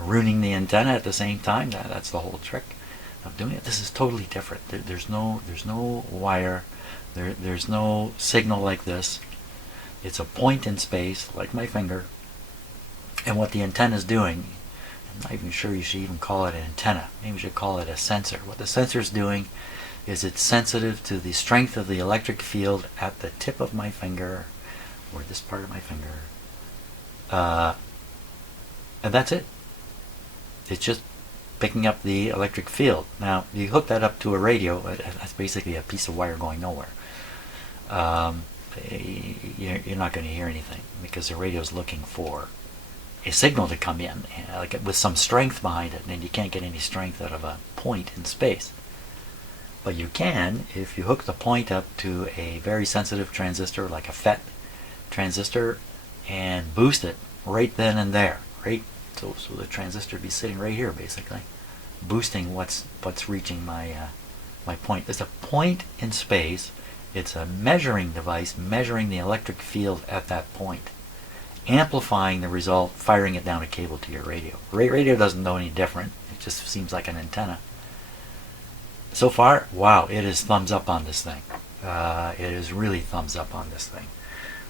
ruining the antenna at the same time. That's the whole trick of doing it. This is totally different. There's no wire. There's no signal like this. It's a point in space, like my finger. And what the antenna is doing, I'm not even sure you should even call it an antenna. Maybe we should call it a sensor. What the sensor is doing is it's sensitive to the strength of the electric field at the tip of my finger, or this part of my finger. And that's it. It's just picking up the electric field. Now, you hook that up to a radio, that's basically a piece of wire going nowhere. You're not going to hear anything because the radio is looking for a signal to come in, like with some strength behind it, and you can't get any strength out of a point in space. But you can if you hook the point up to a very sensitive transistor, like a FET transistor, and boost it right then and there, right? So the transistor would be sitting right here, basically, boosting what's reaching my point. There's a point in space. It's a measuring device measuring the electric field at that point, amplifying the result, firing it down a cable to your radio. Radio doesn't know any different. It just seems like an antenna. So far, wow, it is thumbs up on this thing. It is really thumbs up on this thing.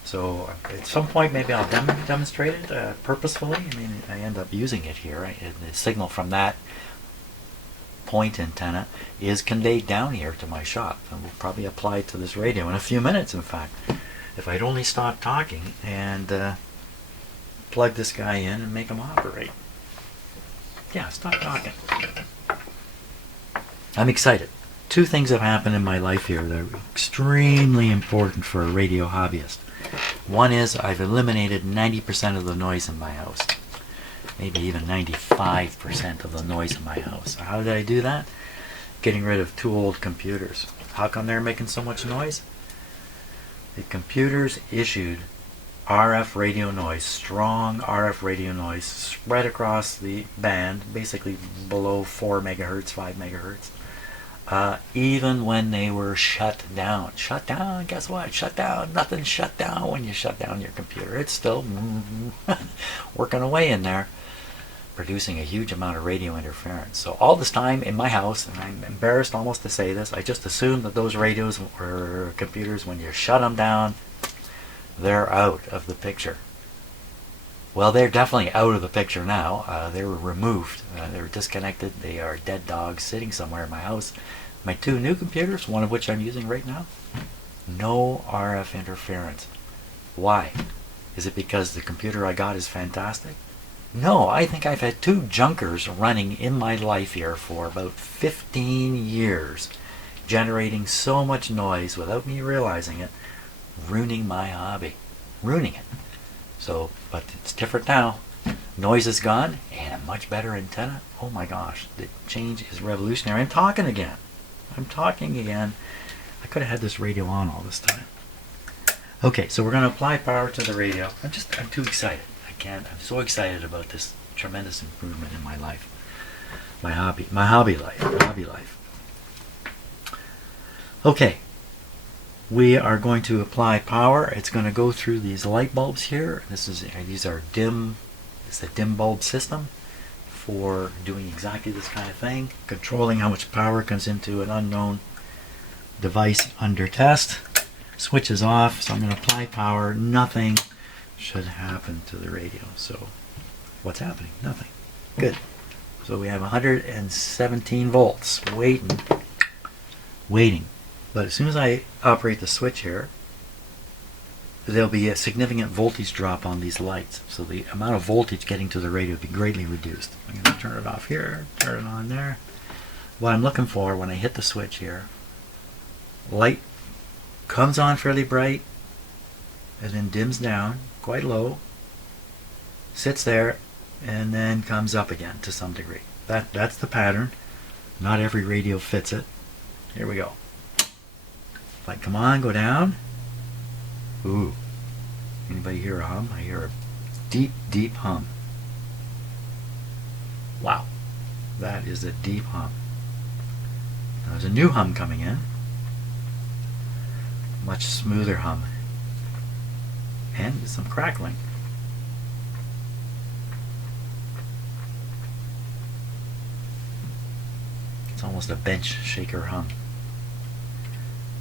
So at some point maybe I'll demonstrate it purposefully. I mean, I end up using it here. The signal from that point antenna is conveyed down here to my shop, and we'll probably apply it to this radio in a few minutes, in fact. If I'd only stop talking and plug this guy in and make him operate. Yeah, stop talking. I'm excited. Two things have happened in my life here that are extremely important for a radio hobbyist. One is I've eliminated 90% of the noise in my house. Maybe even 95% of the noise in my house. How did I do that? Getting rid of 2 old computers. How come they're making so much noise? The computers issued RF radio noise, strong RF radio noise, spread across the band, basically below 4 megahertz, 5 megahertz. Even when they were shut down. Shut down, guess what? Shut down. Nothing's shut down when you shut down your computer. It's still working away in there, producing a huge amount of radio interference. So all this time in my house, and I'm embarrassed almost to say this, I just assumed that those radios or computers, when you shut them down, they're out of the picture. Well, they're definitely out of the picture now. They were removed. They were disconnected. They are dead dogs sitting somewhere in my house. My 2 new computers, one of which I'm using right now, no RF interference. Why? Is it because the computer I got is fantastic? No, I think I've had 2 junkers running in my life here for about 15 years, generating so much noise without me realizing it, ruining my hobby. Ruining it. So, but it's different now. Noise is gone, and a much better antenna. Oh my gosh, the change is revolutionary. I'm talking again. I could have had this radio on all this time. Okay, so we're going to apply power to the radio. I'm too excited. I'm so excited about this tremendous improvement in my life. My hobby life. Okay. We are going to apply power. It's going to go through these light bulbs here. These are dim. It's a dim bulb system for doing exactly this kind of thing, controlling how much power comes into an unknown device under test. Switch is off, so I'm going to apply power. Nothing should happen to the radio. So what's happening? Nothing. Good. So we have 117 volts waiting. But as soon as I operate the switch here, there'll be a significant voltage drop on these lights. So the amount of voltage getting to the radio will be greatly reduced. I'm going to turn it off here, turn it on there. What I'm looking for when I hit the switch here, light comes on fairly bright and then dims down quite low, sits there, and then comes up again to some degree. That's the pattern. Not every radio fits it. Here we go. Like, come on, go down. Ooh. Anybody hear a hum? I hear a deep, deep hum. Wow. That is a deep hum. Now, there's a new hum coming in. much smoother hum and some crackling. It's almost a bench shaker hum.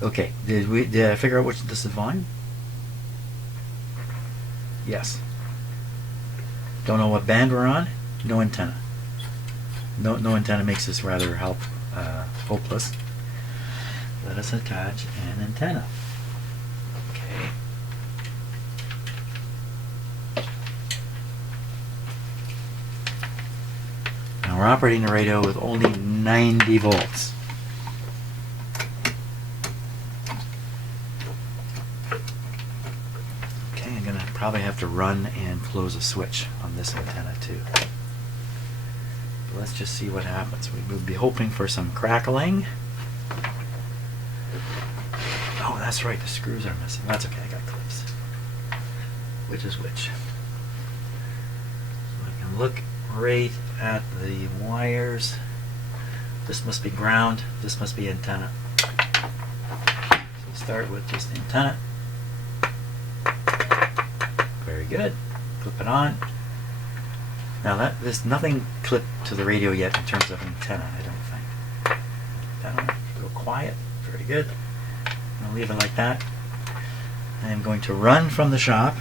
Okay, did I figure out which this is volume? Yes. Don't know what band we're on? No antenna. No antenna makes this rather hopeless. Let us attach an antenna. Okay. Now we're operating the radio with only 90 volts. Okay, I'm going to probably have to run and close a switch on this antenna too. But let's just see what happens. We would be hoping for some crackling. Oh, that's right, the screws are missing. That's okay, I got clips. Which is which? So I can look right at the wires. This must be ground, this must be antenna. So start with just the antenna. Very good. Clip it on. Now there's nothing clipped to the radio yet in terms of antenna, I don't think. Antenna, go quiet. Very good. I'll leave it like that. I'm going to run from the shop.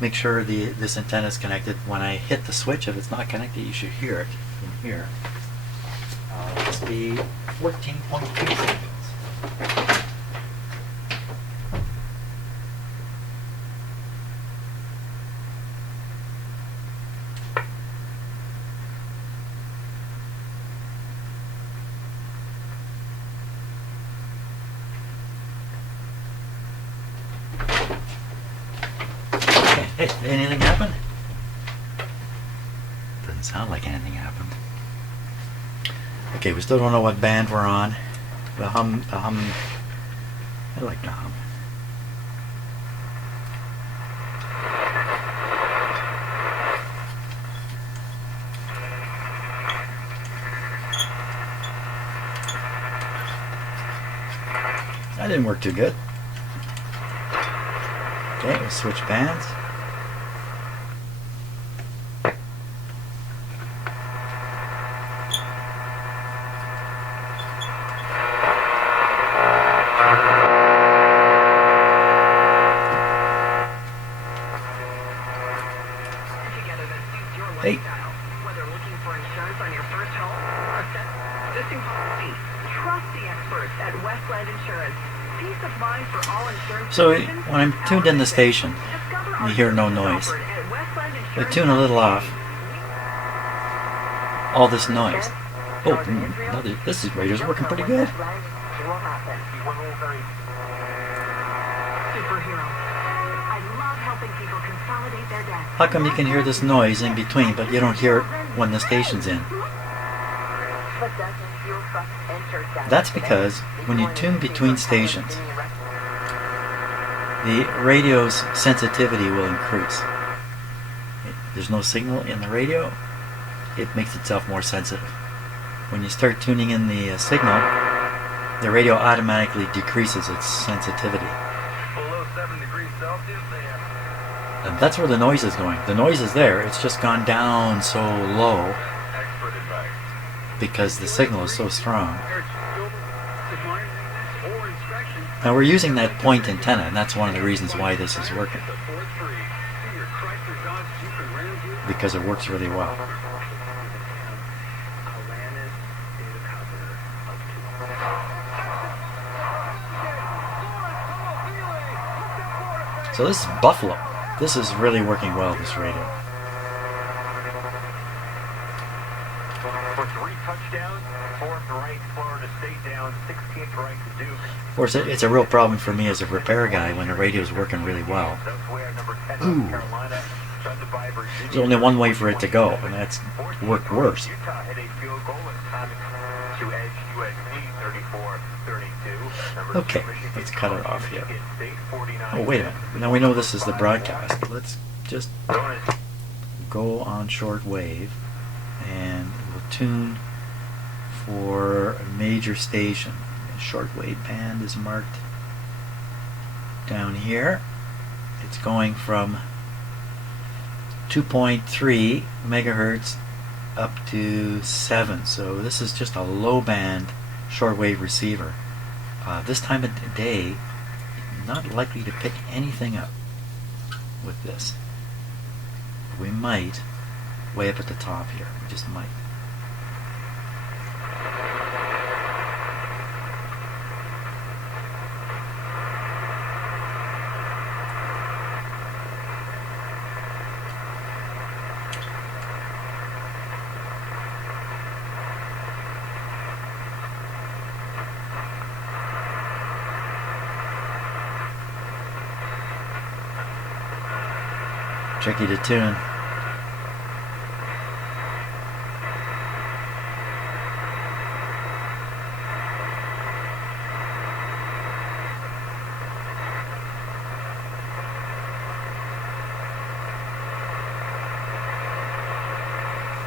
Make sure this antenna is connected. When I hit the switch, if it's not connected, you should hear it from here. Let's be 14.2 seconds. Hey, anything happened? Doesn't sound like anything happened. Okay, we still don't know what band we're on. The hum, I like the hum. That didn't work too good. Okay, we'll switch bands. Hey. Whether looking for insurance on your first home or existing policy, trust the experts at Westland Insurance. Peace of mind for all insurance. So when I'm tuned in the station, you hear no noise. I tune a little off. All this noise. Oh, this radio's working pretty good. How come you can hear this noise in between, but you don't hear it when the station's in? That's because when you tune between stations, the radio's sensitivity will increase. There's no signal in the radio, it makes itself more sensitive. When you start tuning in the signal, the radio automatically decreases its sensitivity. Below 7 degrees Celsius, and that's where the noise is going. The noise is there, it's just gone down so low because the signal is so strong. Now we're using that point antenna, and that's one of the reasons why this is working. Because it works really well. So this is Buffalo. This is really working well, this radio. For 3 touchdowns, 4th ranked Florida State down, 16th ranked Duke. Of course, it's a real problem for me as a repair guy when the radio's working really well. Ooh. There's only one way for it to go, and that's work worse. Okay, let's cut it off here. Oh, wait a minute. Now we know this is the broadcast. Let's just go on short wave, and we'll tune for a major station. Short wave band is marked down here, it's going from 2.3 megahertz up to 7. So this is just a low band shortwave receiver. This time of day, not likely to pick anything up with this. We might, way up at the top here, we just might. Tricky to tune.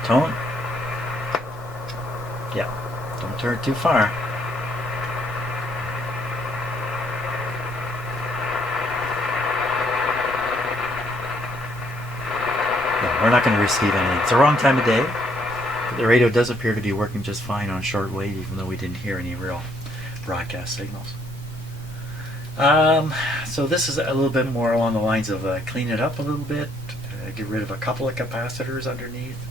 Tone? Yeah, don't turn too far. We're not going to receive anything. It's the wrong time of day. But the radio does appear to be working just fine on shortwave, even though we didn't hear any real broadcast signals. So this is a little bit more along the lines of clean it up a little bit, get rid of a couple of capacitors underneath,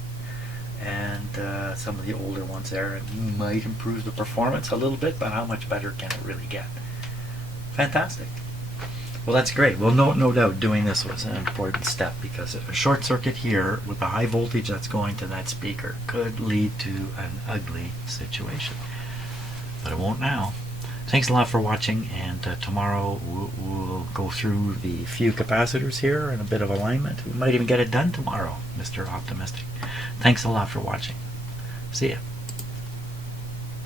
and some of the older ones there. It might improve the performance a little bit, but how much better can it really get? Fantastic. Well, that's great. Well, no doubt doing this was an important step, because a short circuit here with the high voltage that's going to that speaker could lead to an ugly situation. But it won't now. Thanks a lot for watching, and tomorrow we'll go through the few capacitors here and a bit of alignment. We might even get it done tomorrow, Mr. Optimistic. Thanks a lot for watching. See ya.